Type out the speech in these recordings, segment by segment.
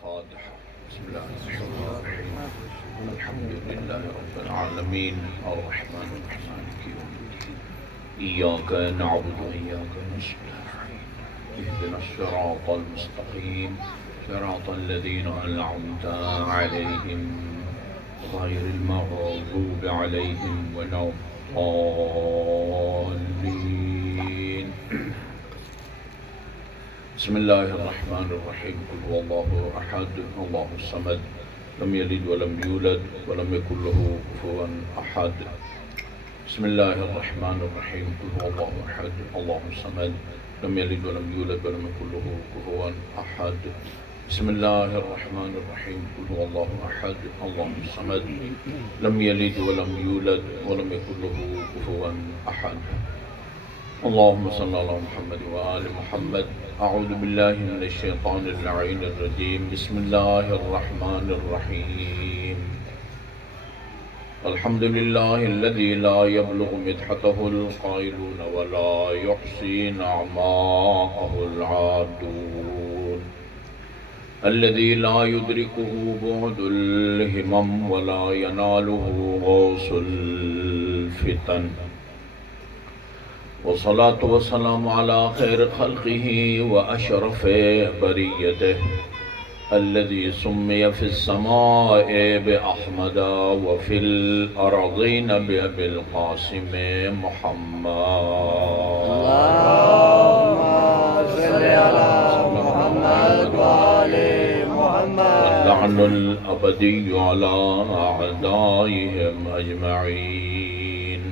الفاتحة. بسم الله الرحمن الرحيم. الحمد لله رب العالمين الرحمن الرحيم مالك يوم الدين إياك نعبد وإياك نستعين اهدنا الصراط المستقيم صراط الذين أنعمت عليهم غير المغضوب عليهم ولا الضالين. بسم الله الرحمن الرحيم. قل هو الله أحد الله الصمد لم يلد ولم يولد ولم يكن له كفوا أحد. بسم الله الرحمن الرحيم. قل هو الله أحد الله الصمد لم يلد ولم يولد ولم يكن له كفوا أحد. بسم الله الرحمن الرحيم. قل هو الله أحد الله الصمد لم يلد ولم يولد ولم يكن له كفوا أحد. اللهم صل على محمد وآل محمد. أعوذ بالله من الشيطان اللعين الرجيم. بسم الله الرحمن الرحيم. الحمد لله الذي لا يبلغ مدحته القائلون ولا يحصي نعماءه العادون، الذي لا يدركه بعد الهمم ولا يناله غوص الفتن، والصلاة والسلام على خير خلقه وأشرف بريته الذي سمي في السماء بأحمد وفي الأرضين بأبي القاسم محمد. اللهم صل على محمد وآل محمد. واللعن الأبدي على أعدائهم أجمعين.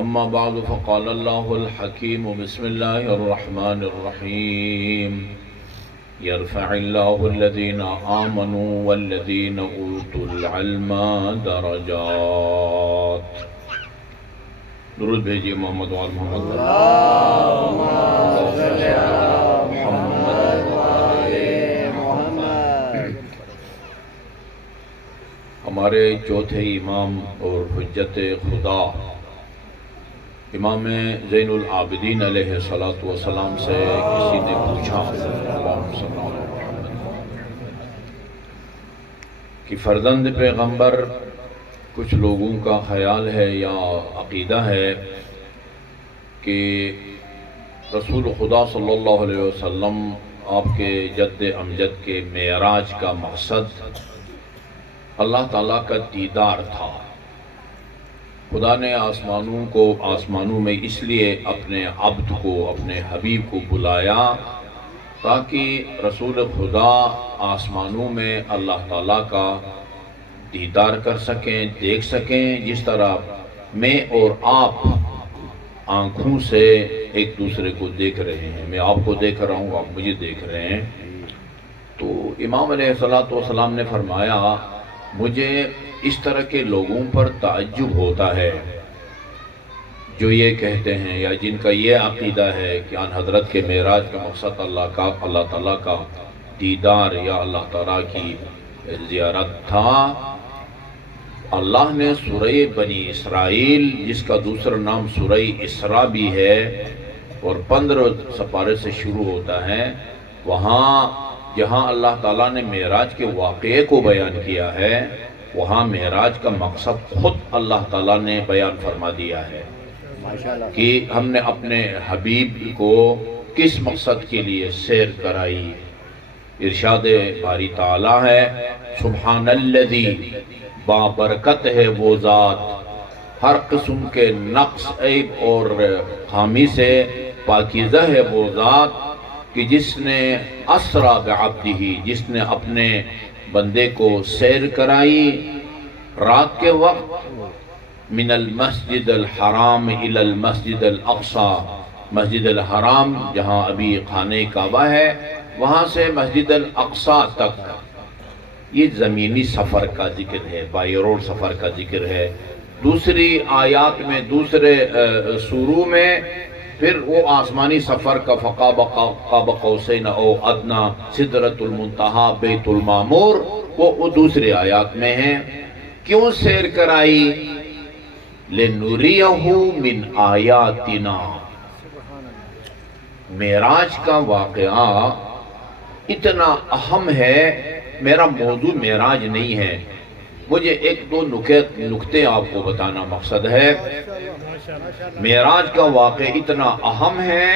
أما بعد فقال الله الحكيم. بسم الله الرحمن الرحيم. يرفع الله الذين آمنوا والذين أوتوا العلم درجات. درود بھیجیے محمد وآل محمد. اللهم صل على محمد وآل محمد. ہمارے چوتھے امام اور حجت خدا امام زین العابدین علیہ السلام سے کسی نے پوچھا اللہم صلی اللہ علیہ وسلم کہ فرزند پیغمبر کچھ لوگوں کا خیال ہے یا عقیدہ ہے کہ رسول خدا صلی اللہ علیہ وسلم آپ کے جد امجد کے معراج کا مقصد اللہ تعالیٰ کا دیدار تھا. خدا نے آسمانوں میں اس لیے اپنے عبد کو اپنے حبیب کو بلایا تاکہ رسول خدا آسمانوں میں اللہ تعالیٰ کا دیدار کر سکیں، دیکھ سکیں، جس طرح میں اور آپ آنکھوں سے ایک دوسرے کو دیکھ رہے ہیں. میں آپ کو دیکھ رہا ہوں، آپ مجھے دیکھ رہے ہیں. تو امام علیہ السلام نے فرمایا مجھے اس طرح کے لوگوں پر تعجب ہوتا ہے جو یہ کہتے ہیں یا جن کا یہ عقیدہ ہے کہ آن حضرت کے معراج کا مقصد اللہ تعالیٰ کا دیدار یا اللہ تعالیٰ کی زیارت تھا. اللہ نے سورہ بنی اسرائیل جس کا دوسرا نام سورہ اسراء بھی ہے اور 15 سپارے سے شروع ہوتا ہے، وہاں جہاں اللہ تعالیٰ نے معراج کے واقعے کو بیان کیا ہے وہاں معراج کا مقصد خود اللہ تعالیٰ نے بیان فرما دیا ہے کہ ہم نے اپنے حبیب کو کس مقصد کے لیے سیر کرائی. ارشاد باری تعالیٰ ہے سبحان الذی، بابرکت ہے وہ ذات، ہر قسم کے نقص عیب اور خامی سے پاکیزہ ہے وہ ذات کہ جس نے اسرا بعبدہ، جس نے اپنے بندے کو سیر کرائی رات کے وقت من المسجد الحرام الى المسجد الاقصی، مسجد الحرام جہاں ابھی خانہ کعبہ ہے وہاں سے مسجد الاقصی تک. یہ زمینی سفر کا ذکر ہے، بائی روڈ سفر کا ذکر ہے. دوسری آیات میں دوسرے سوروں میں پھر وہ آسمانی سفر کا قاب قوسین او ادنیٰ سدرۃ المنتہا بیت المعمور وہ دوسری آیات میں ہیں. کیوں سیر کرائی؟ لِنُرِيَهُ مِنْ آیَاتِنَا. معراج کا واقعہ اتنا اہم ہے، میرا موضوع معراج نہیں ہے، مجھے ایک دو نکتے آپ کو بتانا مقصد ہے۔ معراج کا واقعہ اتنا اہم ہے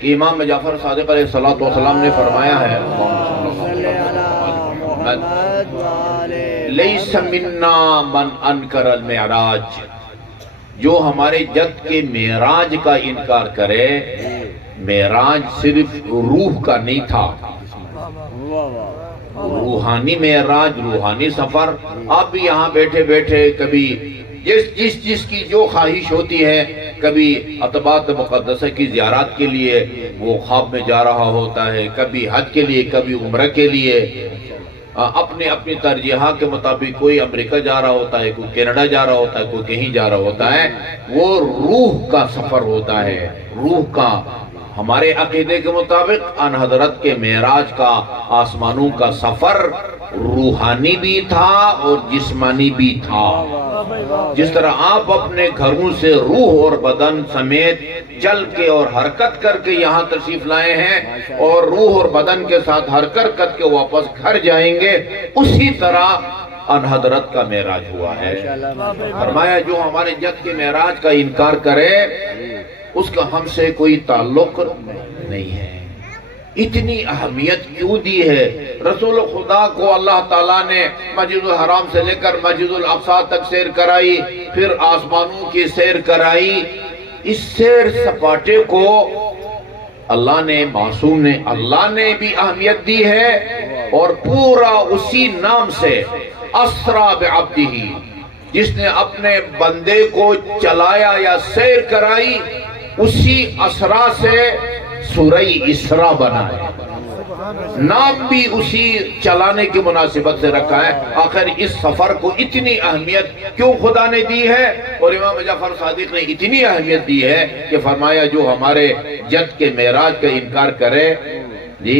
کہ امام جعفر صادق علیہ السلام نے فرمایا ہے لیس منا من انکر المعراج، جو ہمارے جد کے معراج کا انکار کرے۔ معراج صرف روح کا نہیں تھا، روحانی معراج، روحانی سفر۔ آپ بھی یہاں بیٹھے بیٹھے کبھی جس کی جو خواہش ہوتی ہے، کبھی اطباط مقدسہ کی زیارات کے لیے وہ خواب میں جا رہا ہوتا ہے، کبھی حج کے لیے، کبھی عمرہ کے لیے، اپنی ترجیحات کے مطابق کوئی امریکہ جا رہا ہوتا ہے، کوئی کینیڈا جا رہا ہوتا ہے، کوئی کہیں جا رہا ہوتا ہے۔ وہ روح کا سفر ہوتا ہے، روح کا۔ ہمارے عقیدے کے مطابق ان حضرت کے معراج کا، آسمانوں کا سفر روحانی بھی تھا اور جسمانی بھی تھا۔ جس طرح آپ اپنے گھروں سے روح اور بدن سمیت چل کے اور حرکت کر کے یہاں تشریف لائے ہیں، اور روح اور بدن کے ساتھ حرکت کر کے واپس گھر جائیں گے، اسی طرح ان حضرت کا معراج ہوا ہے۔ فرمایا جو ہمارے جد کے معراج کا انکار کرے اس کا ہم سے کوئی تعلق نہیں ہے۔ اتنی اہمیت کیوں دی ہے؟ رسول خدا کو اللہ تعالیٰ نے مسجد الحرام سے لے کر مسجد الاقصی تک سیر کرائی، پھر آسمانوں کی سیر کرائی۔ اس سیر سپاٹے کو اللہ نے، معصوم نے، اللہ نے بھی اہمیت دی ہے، اور پورا اسی نام سے اسرا بعبدہ، جس نے اپنے بندے کو چلایا یا سیر کرائی، اسی اسرا سے سورہ اسراء بنا ہے۔ نام بھی اسی چلانے کی مناسبت سے رکھا ہے۔ آخر اس سفر کو اتنی اہمیت کیوں خدا نے دی ہے؟ اور امام جعفر صادق نے اتنی اہمیت دی ہے کہ فرمایا جو ہمارے جد کے معراج کا انکار کرے جی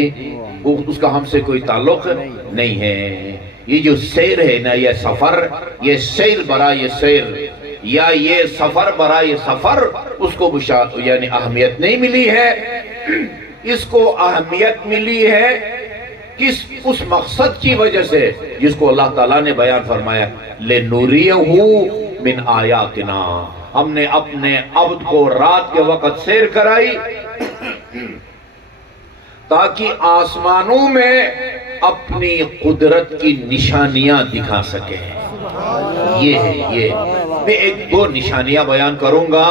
اس کا ہم سے کوئی تعلق نہیں ہے۔ یہ جو سیر ہے نا، یہ سفر، یہ سیر برائے سیر، یا یہ سفر برائے سفر، اس کو یعنی اہمیت نہیں ملی ہے۔ اس کو اہمیت ملی ہے اس مقصد کی وجہ سے جس کو اللہ تعالیٰ نے بیان فرمایا، لِنُرِيَهُ مِنْ آیَاتِنَا، ہم نے اپنے عبد کو رات کے وقت سیر کرائی تاکہ آسمانوں میں اپنی قدرت کی نشانیاں دکھا سکے۔ یہ ہے، یہ میں ایک دو نشانیاں بیان کروں گا،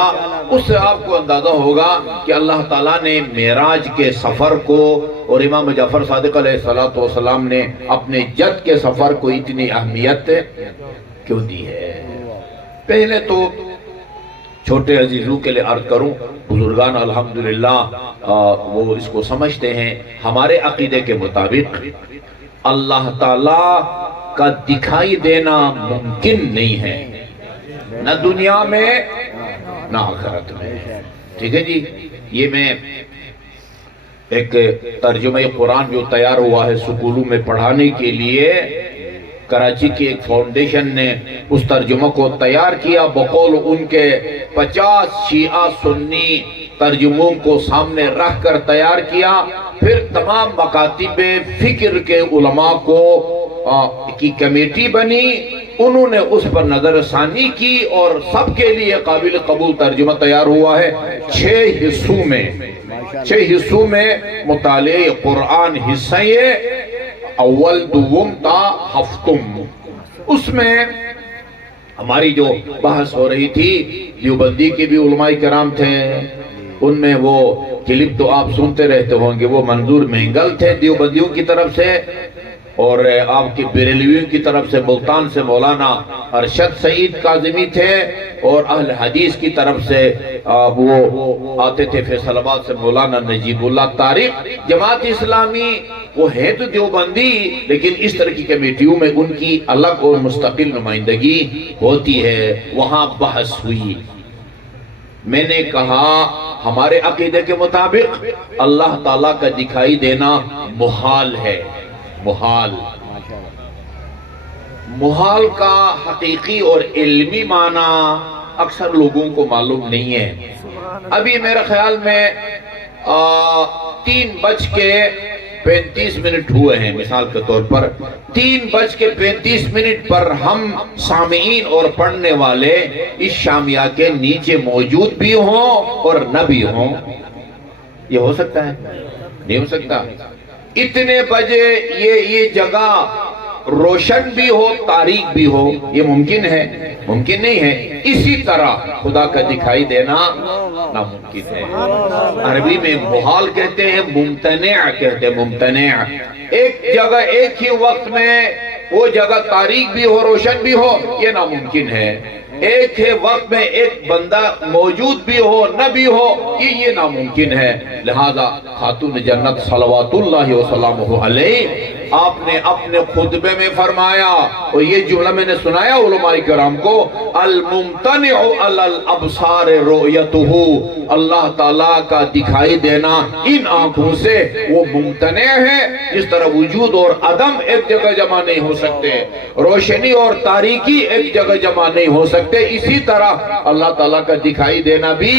اس سے آپ کو اندازہ ہوگا کہ اللہ تعالیٰ نے معراج کے سفر کو اور امام جعفر صادق علیہ السلام نے اپنے جد کے سفر کو اتنی اہمیت کیوں دی ہے۔ پہلے تو چھوٹے عزیزوں کے لیے عرض کروں، بزرگان الحمدللہ وہ اس کو سمجھتے ہیں۔ ہمارے عقیدے کے مطابق اللہ تعالیٰ کا دکھائی دینا ممکن نہیں ہے، نہ دنیا میں نہ آخرت میں۔ ٹھیک ہے جی، یہ میں ایک ترجمہ قرآن جو تیار ہوا ہے سکولوں میں پڑھانے کے لیے، کراچی کی ایک فاؤنڈیشن نے اس ترجمہ کو تیار کیا، بقول ان کے 50 شیعہ سنی ترجموں کو سامنے رکھ کر تیار کیا۔ پھر تمام مکاتب فکر کے علماء کی کمیٹی بنی، انہوں نے اس پر نظر ثانی کی اور سب کے لیے قابل قبول ترجمہ تیار ہوا ہے 6 حصوں میں مطالعہ قرآن حصہ اول دوم تا ہفتم۔ اس میں ہماری جو بحث ہو رہی تھی، دیوبندی کے بھی علماء کرام تھے، ان میں وہ کلپ تو آپ سنتے رہتے ہوں گے، وہ منظور مہنگل تھے دیوبندیوں کی طرف سے، اور آپ کی بریلویوں کی طرف سے ملتان سے مولانا ارشد سعید کاظمی تھے، اور اہل حدیث کی طرف سے وہ آتے تھے فیصل آباد سے مولانا نجیب اللہ طارق۔ جماعت اسلامی وہ ہے تو دیوبندی، لیکن اس طرح کی کمیٹیوں میں ان کی الگ اور مستقل نمائندگی ہوتی ہے، وہاں بحث ہوئی۔ میں نے کہا ہمارے عقیدے کے مطابق اللہ تعالیٰ کا دکھائی دینا محال ہے، محال کا حقیقی اور علمی معنی اکثر لوگوں کو معلوم نہیں ہے۔ ابھی میرے خیال میں 3 بج کے 3:35 ہوئے ہیں مثال کے طور پر، 3:35 پر ہم سامعین اور پڑھنے والے اس شامیہ کے نیچے موجود بھی ہوں اور نہ بھی ہوں، یہ ہو سکتا ہے؟ نہیں ہو سکتا۔ اتنے بجے یہ جگہ روشن بھی ہو تاریک بھی ہو، یہ ممکن ہے؟ ممکن نہیں ہے۔ اسی طرح خدا کا دکھائی دینا ناممکن ہے۔ عربی میں محال کہتے ہیں، ممتنع کہتے ہیں، ممتنع۔ ایک جگہ ایک ہی وقت میں وہ جگہ تاریک بھی ہو روشن بھی ہو، یہ ناممکن ہے۔ ایک ہی وقت میں ایک بندہ موجود بھی ہو نہ بھی ہو، یہ ناممکن ہے۔ لہذا خاتون جنت صلوات اللہ وسلامہ علیہ آپ نے اپنے خطبے میں فرمایا، اور یہ جملہ میں نے سنایا علماء کرام کو، الممتنع علی الابصار رؤیتہ، اللہ تعالیٰ کا دکھائی دینا ان آنکھوں سے وہ ممتنع ہے، جس طرح وجود اور عدم ایک جگہ جمع نہیں ہو سکتے، روشنی اور تاریکی ایک جگہ جمع نہیں ہو سکتے، اسی طرح اللہ تعالیٰ کا دکھائی دینا بھی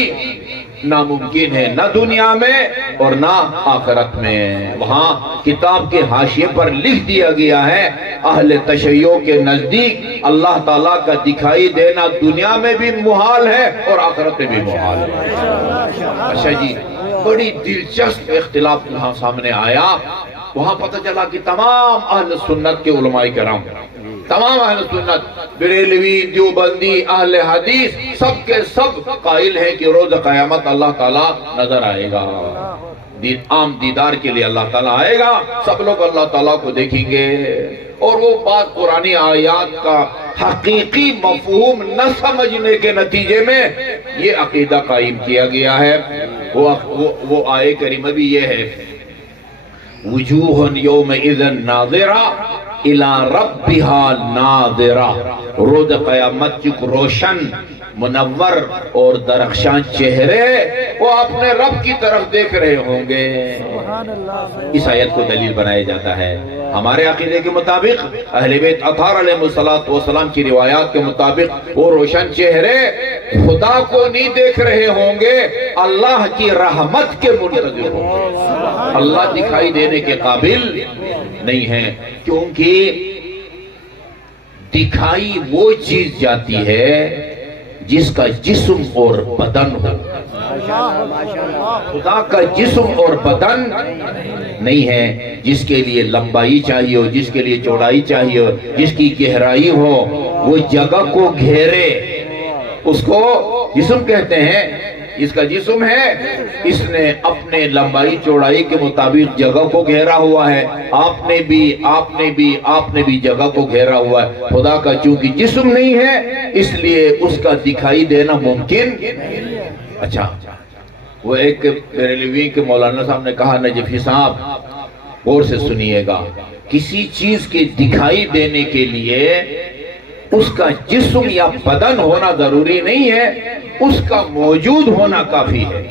ناممکن ہے، نہ دنیا میں اور نہ آخرت میں۔ وہاں کتاب کے حاشیے پر لکھ دیا گیا ہے، اہل تشیع کے نزدیک اللہ تعالیٰ کا دکھائی دینا دنیا میں بھی محال ہے اور آخرت میں بھی محال ہے۔ اچھا جی، بڑی دلچسپ اختلاف وہاں سامنے آیا۔ وہاں پتہ چلا کہ تمام اہل سنت کے علماء کرام، تمام اہل سنت، بریلوی، دیوبندی، اہل حدیث، سب کے سب قائل ہیں کہ روز قیامت اللہ تعالیٰ نظر آئے گا، عام دیدار کے لیے اللہ تعالیٰ آئے گا، سب لوگ اللہ تعالیٰ کو دیکھیں گے۔ اور وہ بات قرآنی آیات کا حقیقی مفہوم نہ سمجھنے کے نتیجے میں یہ عقیدہ قائم کیا گیا ہے۔ وہ آیے کریمہ بھی یہ ہے، وجوہ یومئذ ناظرہ الی ربہا ناظرہ، روز قیامت چک روشن منور اور درخشاں چہرے وہ اپنے رب کی طرف دیکھ رہے ہوں گے۔ اس آیت کو دلیل بنایا جاتا ہے۔ ہمارے عقیدے کے مطابق، اہل بیت اطہار علیہ السلام کی روایات کے مطابق، وہ روشن چہرے خدا کو نہیں دیکھ رہے ہوں گے، اللہ کی رحمت کے منتظر ہوں گے۔ اللہ دکھائی دینے کے قابل نہیں ہے، کیونکہ دکھائی وہ چیز جاتی ہے جس کا جسم اور بدن ہو۔ خدا کا جسم اور بدن نہیں ہے، جس کے لیے لمبائی چاہیے ہو، جس کے لیے چوڑائی چاہیے ہو، جس کی گہرائی ہو، وہ جگہ کو گھیرے، اس کو جسم کہتے ہیں۔ اس کا جسم ہے، اس نے اپنے لمبائی چوڑائی کے مطابق جگہ کو گھیرا ہوا ہے۔ آپ نے بھی جگہ کو گھیرا ہوا ہے۔ خدا کا چونکہ جسم نہیں ہے، اس لیے اس کا دکھائی دینا ممکن۔ اچھا، وہ ایک بریلوی کے مولانا صاحب نے کہا، نجفی صاحب غور سے سنیے گا، کسی چیز کے دکھائی دینے کے لیے اس کا جسم یا بدن ہونا ضروری نہیں ہے، اس کا موجود ہونا کافی ہے۔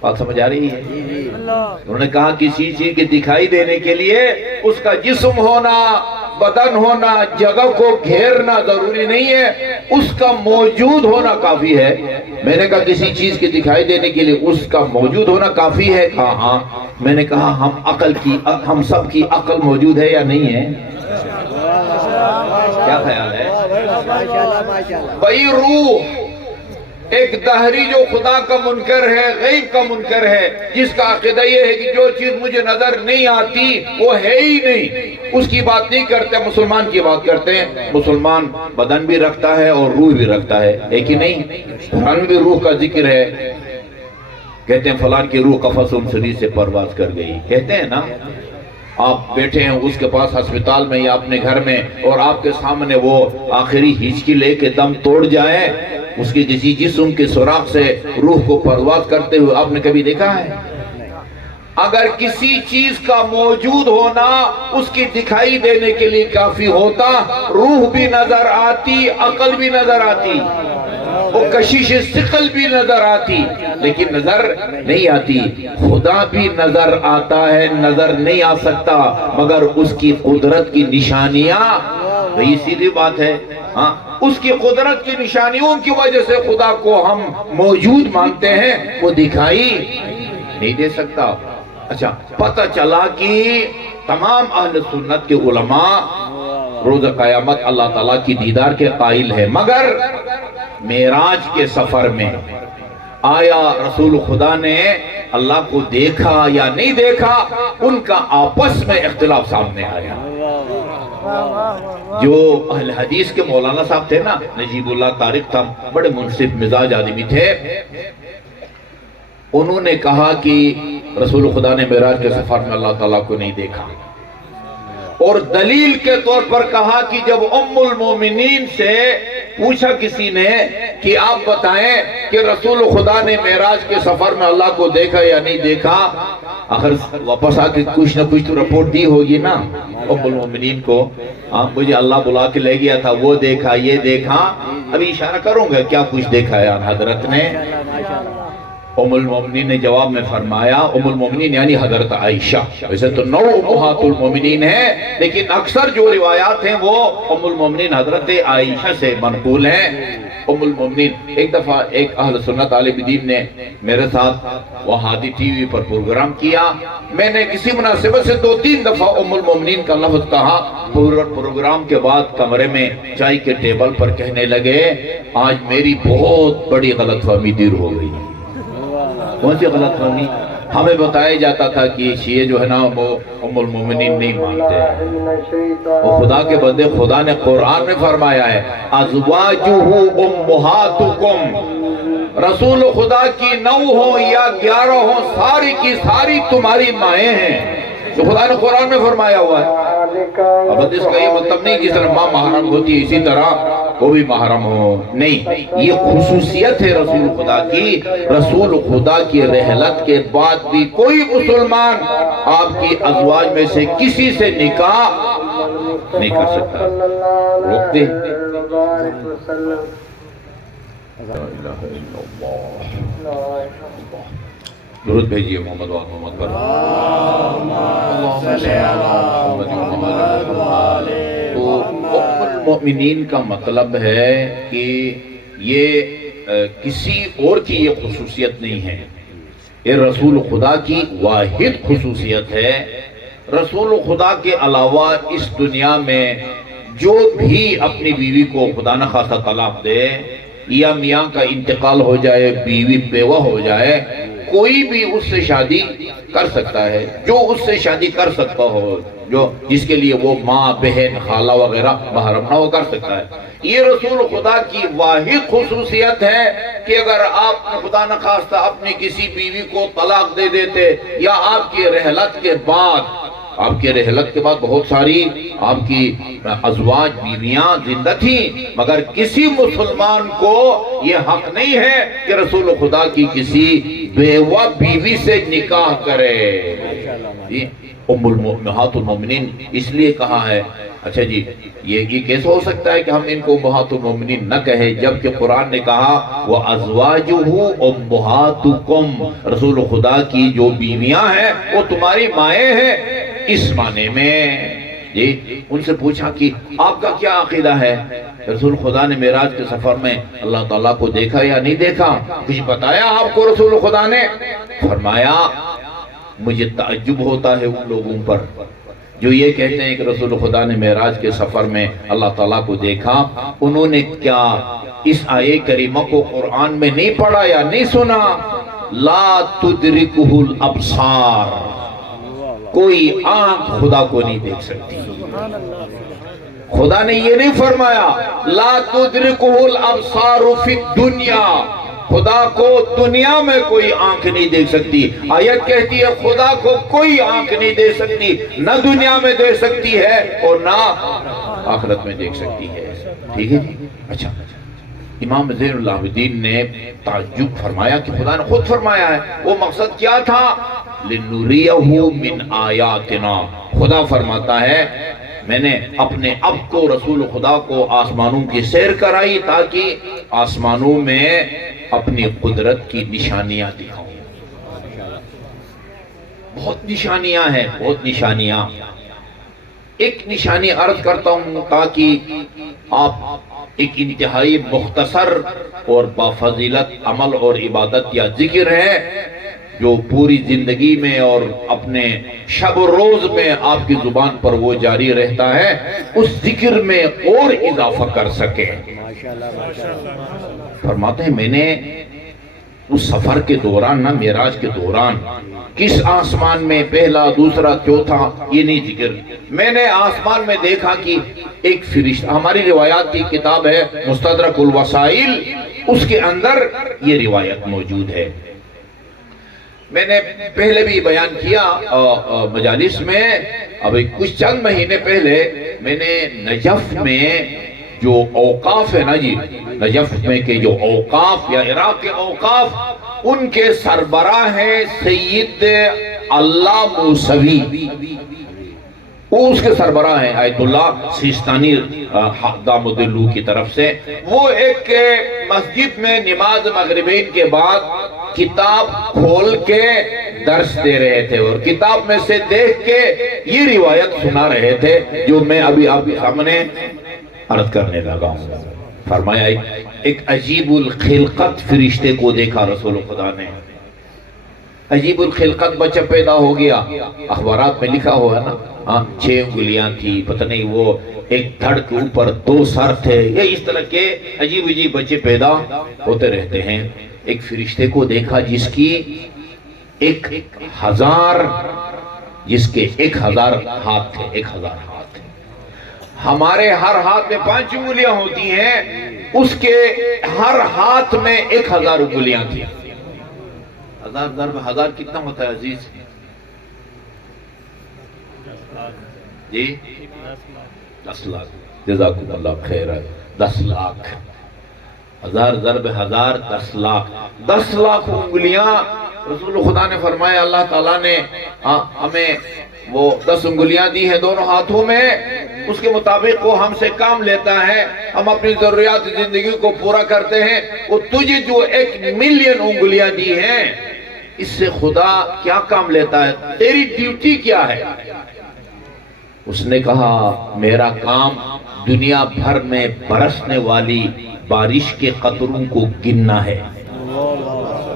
بات سمجھ آ رہی ہے؟ انہوں نے کہا کسی چیز کے دکھائی دینے کے لیے اس کا جسم ہونا، بدن ہونا، جگہ کو گھیرنا ضروری نہیں ہے، اس کا موجود ہونا کافی ہے۔ میں نے کہا کسی چیز کے دکھائی دینے کے لیے اس کا موجود ہونا کافی ہے؟ کہا ہاں۔ میں نے کہا ہم سب کی عقل موجود ہے یا نہیں ہے؟ کیا خیال ہے؟ بھئی روح ایک دہری جو خدا کا منکر ہے، غیب کا منکر ہے، جس کا عقیدہ یہ ہے کہ جو چیز مجھے نظر نہیں آتی وہ ہے ہی نہیں، اس کی بات نہیں کرتے، مسلمان کی بات کرتے ہیں۔ مسلمان بدن بھی رکھتا ہے اور روح بھی رکھتا ہے، ایک ہی نہیں؟ قرآن میں بھی روح کا ذکر ہے، کہتے ہیں فلان کی روح قفص انسلی سے پرواز کر گئی، کہتے ہیں نا۔ آپ بیٹھے ہیں اس کے پاس ہسپتال میں یا اپنے گھر میں، اور آپ کے سامنے وہ آخری ہچکی لے کے دم توڑ جائے، اس کے کسی جسم کے سوراخ سے روح کو پرواز کرتے ہوئے آپ نے کبھی دیکھا ہے؟ اگر کسی چیز کا موجود ہونا اس کی دکھائی دینے کے لیے کافی ہوتا، روح بھی نظر آتی، عقل بھی نظر آتی، وہ کشش ثقل بھی نظر آتی، لیکن نظر نہیں آتی۔ خدا بھی نظر آتا ہے، نظر نہیں آ سکتا، مگر اس کی قدرت کی نشانیاں، یہ سیدھی بات ہے، ہاں، اس کی قدرت کی نشانیوں کی وجہ سے خدا کو ہم موجود مانتے ہیں، وہ دکھائی نہیں دے سکتا۔ اچھا، پتہ چلا کہ تمام اہل سنت کے علماء روز قیامت اللہ تعالیٰ کی دیدار کے قائل ہے، مگر معراج کے سفر میں آیا رسول خدا نے اللہ کو دیکھا یا نہیں دیکھا، ان کا آپس میں اختلاف سامنے آیا۔ جو اہل حدیث کے مولانا صاحب تھے نا، نجیب اللہ طارق تھا، بڑے منصف مزاج آدمی تھے، انہوں نے کہا کہ رسول خدا نے معراج کے سفر میں اللہ تعالیٰ کو نہیں دیکھا، اور دلیل کے طور پر کہا کہ جب ام المومنین سے پوچھا کسی نے کہ آپ بتائیں کہ رسول خدا نے معراج کے سفر میں اللہ کو دیکھا یا نہیں دیکھا، آخر واپس آ کے کچھ نہ کچھ تو رپورٹ دی ہوگی نا ام المومنین کو، مجھے اللہ بلا کے لے گیا تھا، وہ دیکھا یہ دیکھا، ابھی اشارہ کروں گا کیا کچھ دیکھا ہے حضرت نے۔ ام المومنین نے جواب میں فرمایا، ام المومنین یعنی حضرت عائشہ، ویسے تو 9 امہات المومنین ہیں لیکن اکثر جو روایات ہیں وہ ام المومنین حضرت عائشہ سے منقول ہیں۔ ام المومنین، ایک دفعہ ایک اہل سنت عالم دین نے میرے ساتھ وہادی ٹی وی پر پروگرام کیا، میں نے کسی مناسبت سے 2-3 دفعہ ام المومنین کا لفظ کہا، پروگرام کے بعد کمرے میں چائے کے ٹیبل پر کہنے لگے آج میری بہت بڑی غلط فہمی دیر ہو گئی۔ کون سی غلط فہمی؟ ہمیں بتایا جاتا تھا کہ شیعہ جو ہے نا وہ ام المومنین نہیں مانتے ہیں، وہ خدا کے بندے، خدا نے قرآن میں فرمایا ہے ازواجہ امہاتکم، رسول خدا کی 9 ہوں یا 11 ہوں، ساری کی ساری تمہاری مائیں ہیں، جو خدا نے قرآن میں فرمایا ہوا ہے۔ اب اس کا یہ مطلب نہیں کہ صرف ماں محرم ہوتی ہے اسی طرح وہ بھی محرم ہو، نہیں، یہ خصوصیت ہے رسول خدا کی۔ رسول خدا کی رحلت کے بعد بھی کوئی مسلمان آپ کی ازواج میں سے کسی سے نکاح نہیں کر سکتا۔ روکتے درود بھیجئے محمد و محمد پر۔ تو ام المؤمنین کا مطلب ہے کہ یہ کسی اور کی یہ خصوصیت نہیں ہے، یہ رسول خدا کی واحد خصوصیت ہے۔ رسول خدا کے علاوہ اس دنیا میں جو بھی اپنی بیوی کو خدا نخواستہ طلاق دے یا میاں کا انتقال ہو جائے، بیوی بیوہ ہو جائے، کوئی بھی اس سے شادی کر سکتا ہے، جو اس سے شادی کر سکتا ہو، جو جس کے لیے وہ ماں بہن خالہ وغیرہ محرم نہ ہو کر سکتا ہے۔ یہ رسول خدا کی واحد خصوصیت ہے کہ اگر آپ خدا نخواستہ اپنی کسی بیوی کو طلاق دے دیتے یا آپ کی رحلت کے بعد بہت ساری آپ کی ازواج بیویاں زندہ تھیں، مگر کسی مسلمان کو یہ حق نہیں ہے کہ رسول خدا کی کسی بیوہ بیوی سے نکاح کرے۔ ام امہات المومنین اس لیے کہا ہے۔ اچھا جی، یہ کیسے ہو سکتا ہے کہ ہم ان کو امہات المومنین نہ کہیں جبکہ قرآن نے کہا وَأَزْوَاجُهُ أُمُّهَاتُكُمْ، رسول خدا کی جو بیویاں ہیں وہ تمہاری مائیں ہیں، اس معنی میں۔ جی، ان سے پوچھا کہ آپ کا کیا عقیدہ ہے؟ رسول خدا نے معراج کے سفر میں اللہ تعالیٰ کو دیکھا یا نہیں دیکھا؟ کچھ بتایا آپ کو رسول خدا نے؟ فرمایا مجھے تعجب ہوتا ہے ان لوگوں پر جو یہ کہتے ہیں کہ رسول خدا نے معراج کے سفر میں اللہ تعالیٰ کو دیکھا۔ انہوں نے کیا اس آیے کریمہ کو قرآن میں نہیں پڑھا یا نہیں سنا؟ لا تدرکہ الابصار، کوئی آنکھ خدا کو نہیں دیکھ سکتی۔ خدا نے یہ نہیں فرمایا لا تدرکہ الابصار فی الدنیا، خدا کو دنیا میں کوئی آنکھ نہیں دیکھ سکتی۔ آیت کہتی ہے خدا کو کوئی آنکھ نہیں دے سکتی، نہ دنیا میں دے سکتی ہے اور نہ آخرت میں دیکھ سکتی ہے۔ ٹھیک ہے جی؟ اچھا، امام زین العابدین نے تعجب فرمایا کہ خدا نے خود فرمایا ہے، وہ مقصد کیا تھا؟ لِنُرِيَهُ مِنْ آیاتنا، خدا فرماتا ہے میں نے اپنے اب کو رسول خدا کو آسمانوں کی سیر کرائی تاکہ آسمانوں میں اپنی قدرت کی نشانیاں دکھاؤں۔ بہت نشانیاں ہیں، بہت نشانیاں۔ ایک نشانی عرض کرتا ہوں تاکہ آپ ایک انتہائی مختصر اور بافضیلت عمل اور عبادت یا ذکر ہے، جو پوری زندگی میں اور اپنے شب و روز میں آپ کی زبان پر وہ جاری رہتا ہے، اس ذکر میں اور اضافہ کر سکے۔ فرماتے ہیں میں نے اس سفر کے دوران نہ معراج کے دوران کس آسمان میں پہلا دوسرا چوتھا یہ نہیں ذکر، میں نے آسمان میں دیکھا کہ ایک فرشتہ، ہماری روایات کی کتاب ہے مستدرک الوسائل، اس کے اندر یہ روایت موجود ہے۔ میں نے پہلے بھی بیان کیا مجالس میں، ابھی کچھ چند مہینے پہلے میں نے نجف میں جو اوقاف ہے نا جی، نجف میں کے جو اوقاف یا عراق کے اوقاف، ان کے سربراہ ہیں سید اللہ موسوی، وہ اس کے سربراہ ہیں آیت اللہ سیستانی دامد اللہ کی طرف سے۔ وہ ایک مسجد میں نماز مغربین کے بعد کتاب کھول کے درس دے رہے تھے، اور کتاب میں سے دیکھ کے یہ روایت سنا رہے تھے جو میں ابھی آپ کے سامنے عرض کرنے لگا ہوں۔ فرمایا ایک عجیب الخلقت فرشتے کو دیکھا رسول خدا نے، عجیب الخلقت بچہ پیدا ہو گیا، اخبارات میں لکھا ہوا ہے نا، 6 انگلیاں تھی، پتہ نہیں وہ ایک دھڑ کے اوپر 2 سر تھے، یہ اس طرح کے عجیب عجیب بچے پیدا ہوتے رہتے ہیں۔ ایک فرشتے کو دیکھا جس کی 1000 جس کے 1000 ہاتھ تھے، 1000 ہاتھ۔ ہمارے ہر ہاتھ میں 5 انگلیاں ہوتی ہیں، اس کے ہر ہاتھ میں 1000 انگلیاں تھی۔ 1000 ضرب 1000 کتنا ہوتا ہے عزیز جی؟ 10 لاکھ، جزاکم اللہ خیر ہے، 10 لاکھ، 1000 ضرب 1000 10 لاکھ، 10 لاکھ انگلیاں۔ رسول خدا نے فرمایا اللہ تعالیٰ نے ہمیں وہ 10 انگلیاں دی ہیں دونوں ہاتھوں میں، اس کے مطابق وہ ہم سے کام لیتا ہے، ہم اپنی ضروریات زندگی کو پورا کرتے ہیں۔ وہ تجھے جو 1 ملین انگلیاں دی ہیں، اس سے خدا کیا کام لیتا ہے، تیری ڈیوٹی کیا ہے؟ اس نے کہا میرا کام دنیا بھر میں برسنے والی بارش کے قطروں کو گننا ہے،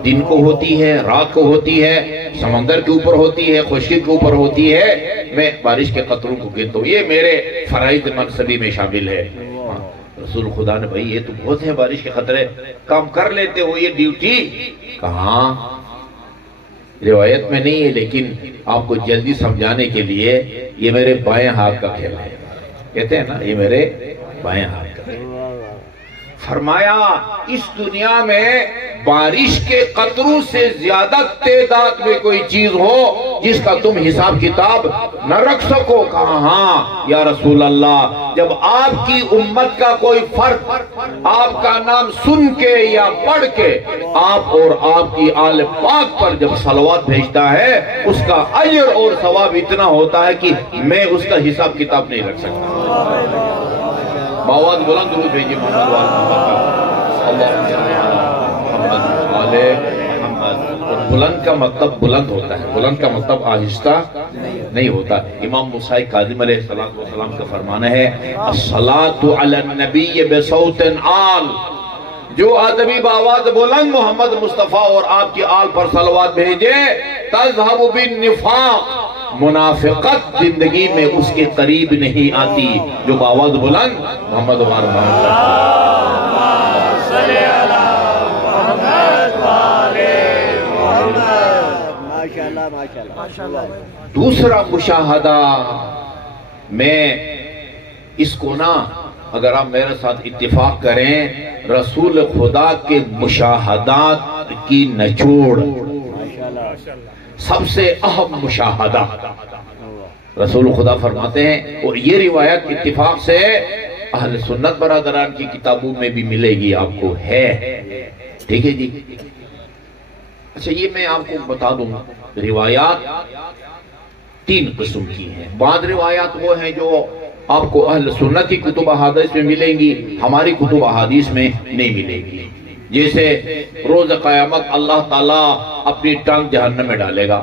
دن کو ہوتی ہے، رات کو ہوتی ہے، سمندر کے اوپر ہوتی ہے، خشکی کے اوپر ہوتی ہے، میں بارش کے قطروں کو گنتا ہوں، یہ میرے فرائض منصبی میں شامل ہے۔ رسول خدا نے بھائی یہ تو بہت ہے، بارش کے قطرے کام کر لیتے ہو، یہ ڈیوٹی کہاں؟ روایت میں نہیں ہے، لیکن آپ کو جلدی سمجھانے کے لیے یہ میرے بائیں ہاتھ کا کھیل ہے، کہتے ہیں نا یہ میرے بائیں ہاتھ کا کھیل۔ فرمایا اس دنیا میں بارش کے قطروں سے زیادہ تعداد میں کوئی چیز ہو جس کا تم حساب کتاب نہ رکھ سکو؟ کہا ہاں یا رسول اللہ، جب آپ کی امت کا کوئی فرد آپ کا نام سن کے یا پڑھ کے آپ اور آپ کی آل پاک پر جب صلوات بھیجتا ہے، اس کا اجر اور ثواب اتنا ہوتا ہے کہ میں اس کا حساب کتاب نہیں رکھ سکتا۔ باواز بلند درود بھیجیے محمد وآل محمد، اللہم صلی علی محمد وآل محمد۔ اور بلند کا مطلب بلند ہوتا ہے، بلند کا مطلب آہستہ نہیں ہوتا۔ امام موسیٰ کاظم علیہ السلام کا فرمانا ہے الصلاة علی النبی بصوت عال، جو آدمی باواز بلند محمد مصطفیٰ اور آپ کی آل پر صلوات بھیجے، تذہب بالنفاق، منافقت زندگی میں اس کے قریب نہیں آتی۔ جو باواز بلند محمد وآل محمد، صلی اللہ محمد وآل محمد، ماشاءاللہ ماشاءاللہ۔ دوسرا مشاہدہ، میں اس کو نا اگر آپ میرے ساتھ اتفاق کریں، رسول خدا کے مشاہدات کی نچوڑ، سب سے اہم مشاہدہ رسول خدا فرماتے ہیں، اور یہ روایت اتفاق سے اہل سنت برادران کی کتابوں میں بھی ملے گی آپ کو، ہے ٹھیک ہے جی۔ اچھا یہ میں آپ کو بتا دوں، روایات 3 قسم کی ہیں۔ بعض روایات وہ ہیں جو آپ کو اہل سنت کی کتب احادیث میں ملیں گی، ہماری کتب احادیث میں نہیں ملے گی۔ جیسے روز قیامت اللہ تعالیٰ اپنی ٹانگ جہنم میں ڈالے گا،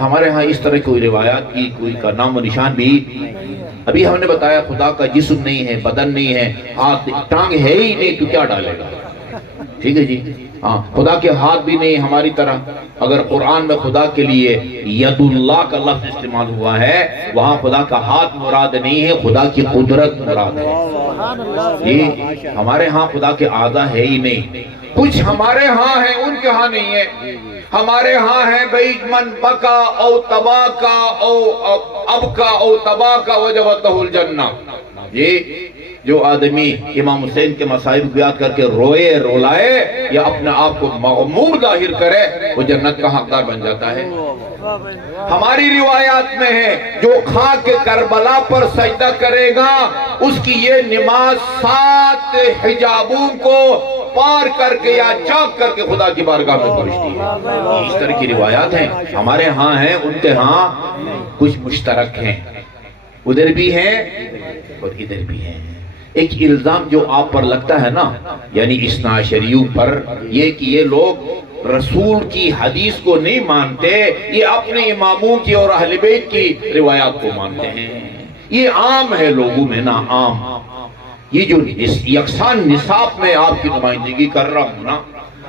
ہمارے ہاں اس طرح کوئی روایات کی کوئی کا نام و نشان بھی ابھی ہم نے بتایا خدا کا جسم نہیں ہے، بدن نہیں ہے، ہاتھ ٹانگ ہے ہی نہیں تو کیا ڈالے گا؟ ٹھیک ہے جی. ہاں خدا کے ہاتھ بھی نہیں ہماری طرح. اگر قرآن میں خدا کے لیے ید اللہ کا لفظ استعمال ہوا ہے وہاں خدا کا ہاتھ مراد نہیں ہے, خدا کی قدرت مراد ہے. جی ہمارے ہاں خدا کے اعضاء ہے ہی نہیں. کچھ ہمارے ہاں ہیں ان کے ہاں نہیں ہے. ہمارے ہاں ہیں بھئی من بکا او تباکا او ابکا او تباکا وجبتہ الجنہ. یہ جو آدمی امام حسین کے مصائب بیان کر کے روئے رولائے یا اپنے آپ کو مغمور ظاہر کرے وہ جنت کا حقدار بن جاتا ہے. ہماری روایات میں ہے جو خاک کربلا پر سجدہ کرے گا اس کی یہ نماز 7 حجابوں کو پار کر کے یا چاک کر کے خدا کی بارگاہ میں پہنچتی ہے. اس طرح کی روایات ہیں. ہمارے ہاں ہیں ان کے ہاں کچھ مشترک ہیں, ادھر بھی ہیں اور ادھر بھی ہیں. ایک الزام جو آپ پر لگتا ہے نا یعنی اثنا عشریوں پر یہ کہ یہ لوگ رسول کی حدیث کو نہیں مانتے, یہ اپنے اماموں کی اور اہل بیت کی روایات کو مانتے ہیں. یہ عام ہے لوگوں میں نا, عام. یہ جو یکساں نصاب میں آپ کی نمائندگی کر رہا ہوں نا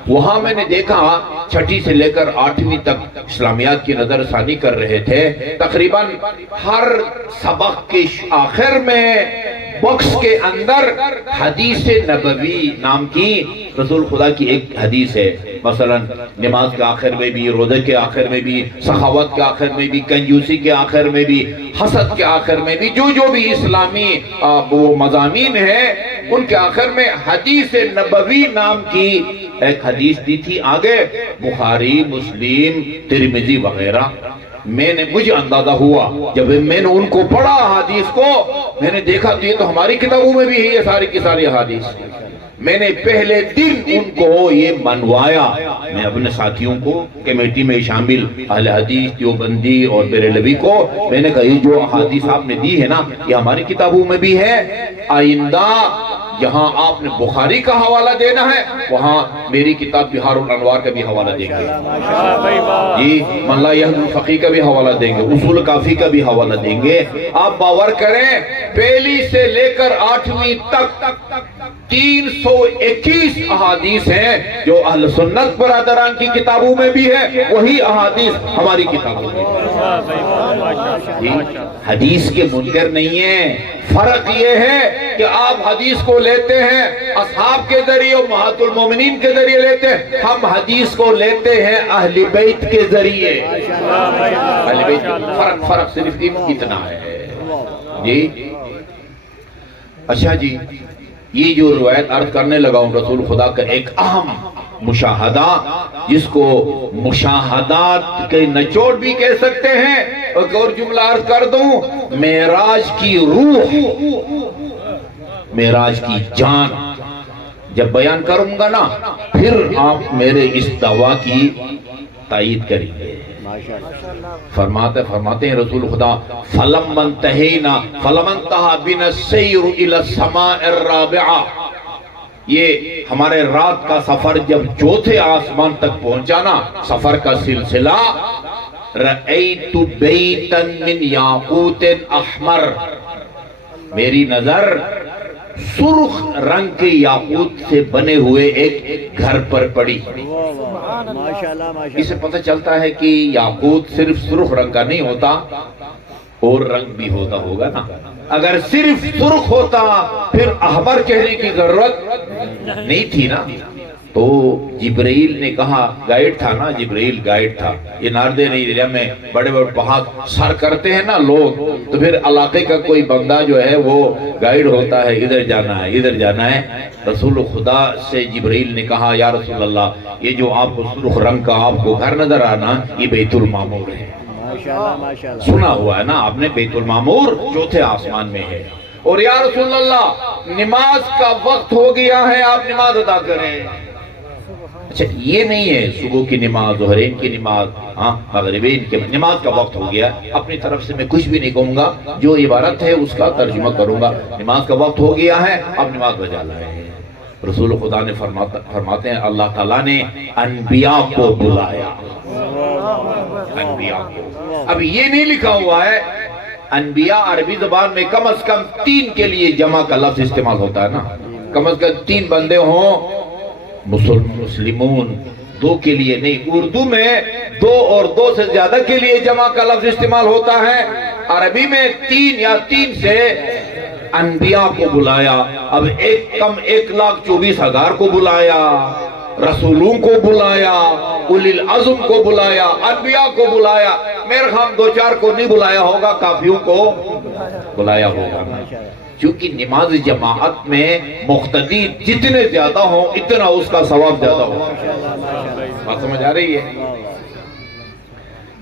وہاں میں نے دیکھا 6 سے لے کر 8ویں تک اسلامیات کی نظر ثانی کر رہے تھے. تقریباً ہر سبق کے آخر میں بکس کے اندر حدیث نبوی نام کی رسول خدا کی ایک حدیث ہے. مثلا نماز کے آخر میں بھی, روزے کے آخر میں بھی, سخاوت کے آخر میں بھی, کنجوسی کے آخر میں بھی, حسد کے آخر میں بھی, جو بھی اسلامی وہ مضامین ہیں ان کے آخر میں حدیث نبوی نام کی ایک حدیث دی تھی. آگے بخاری, مسلم, ترمذی وغیرہ. مجھے اندازہ ہوا جب میں نے ان کو پڑھا حدیث کو, میں نے دیکھا تو یہ تو ہماری کتابوں میں بھی ہے یہ ساری کی ساری حدیث. میں نے پہلے دن ان کو یہ منوایا. میں اپنے ساتھیوں کو کمیٹی میں شامل اہل حدیث, دیوبندی اور بریلوی کو میں نے کہا یہ جو حدیث آپ نے دی ہے نا یہ ہماری کتابوں میں بھی ہے. آئندہ جہاں آپ نے بخاری کا حوالہ دینا ہے وہاں میری کتاب بہار الانوار کا بھی حوالہ دیں گے جی, من لا یہد الفقی کا بھی حوالہ دیں گے, اصول کافی کا بھی حوالہ دیں گے. آپ باور کریں پہلی سے لے کر 8ویں تک 321 احادیث ہیں جو اہل سنت برادران کی کتابوں میں بھی ہے, وہی احادیث ہماری کتابوں میں بھی. حدیث کے منکر نہیں ہیں. فرق یہ ہے کہ آپ حدیث کو لیتے ہیں اصحاب کے ذریعے, امہات المومنین کے ذریعے لیتے ہیں, ہم حدیث کو لیتے ہیں اہل بیت کے ذریعے. اہل بیت فرق صرف اتنا ہے جی. اچھا جی, یہ جو روایت عرض کرنے لگا ہوں رسول خدا کا ایک اہم مشاہدہ جس کو مشاہدات کے نچوڑ بھی کہہ سکتے ہیں. ایک اور جملہ عرض کر دوں, معراج کی روح, معراج کی جان جب بیان کروں گا نا پھر آپ میرے اس دعویٰ کی تائید کریں گے. فرماتے ہیں رسول خدا فَلَمَّ انْتَهَيْنَا فَلَمَّ انْتَهَا بِنَا السَّيْرُ إِلَى السَّمَاءِ الرَّابِعَةِ. یہ ہمارے رات کا سفر جب 4تھے آسمان تک پہنچا نا, سفر کا سلسلہ, رَأَيْتُ بَيْتًا مِّن يَاقُوتٍ أَحْمَرٍ, میری نظر سرخ رنگ کے یاقوت سے بنے ہوئے ایک گھر پر پڑی. اسے پتہ چلتا ہے کہ یاقوت صرف سرخ رنگ کا نہیں ہوتا, اور رنگ بھی ہوتا ہوگا نا. اگر صرف سرخ ہوتا پھر احمر کہنے کی ضرورت نہیں تھی نا. تو جبرائیل نے کہا, گائیڈ تھا نا, جبرائیل گائیڈ تھا. یہ ناردے ایریا میں بڑے بڑے پہاڑ سر کرتے ہیں نا لوگ, تو پھر علاقے کا کوئی بندہ جو ہے وہ گائیڈ ہوتا ہے, ادھر جانا ہے ادھر جانا ہے. رسول خدا سے جبرائیل نے کہا یا رسول اللہ یہ جو آپ کو سرخ رنگ کا آپ کو گھر نظر آنا یہ بیت المعمور ہے. سنا ہوا ہے نا آپ نے, بیت المعمور 4تھے آسمان میں ہے. اور یا رسول اللہ نماز کا وقت ہو گیا ہے, آپ نماز ادا کریں. اچھا یہ نہیں ہے صبح کی نماز, ظہرین کی نماز, مغربین کی نماز کا وقت ہو گیا. اپنی طرف سے میں کچھ بھی نہیں کہوں گا, جو عبارت ہے اس کا ترجمہ کروں گا. نماز کا وقت ہو گیا ہے, اب نماز بجا لائے ہیں. رسول خدا نے فرماتے ہیں اللہ تعالیٰ نے انبیاء کو بلایا. انبیاء کو, اب یہ نہیں لکھا ہوا ہے انبیاء عربی زبان میں کم از کم 3 کے لیے جمع کا لفظ استعمال ہوتا ہے نا. کم از کم 3 بندے ہوں مسلمون دو کے لیے نہیں، اردو میں دو اور دو سے زیادہ کے لیے جمع کا لفظ استعمال ہوتا ہے، عربی میں تین یا تین سے انبیاء کو بلایا، اب 1,24,000 کو بلایا، رسولوں کو بلایا، اولی العزم کو بلایا، انبیاء کو بلایا، میرے خام 2-4 کو نہیں بلایا ہوگا، کافیوں کو بلایا ہوگا، کیونکہ نماز جماعت میں مقتدی جتنے زیادہ ہوں اتنا اس کا ثواب زیادہ ہو۔ بات سمجھ آ رہی ہے؟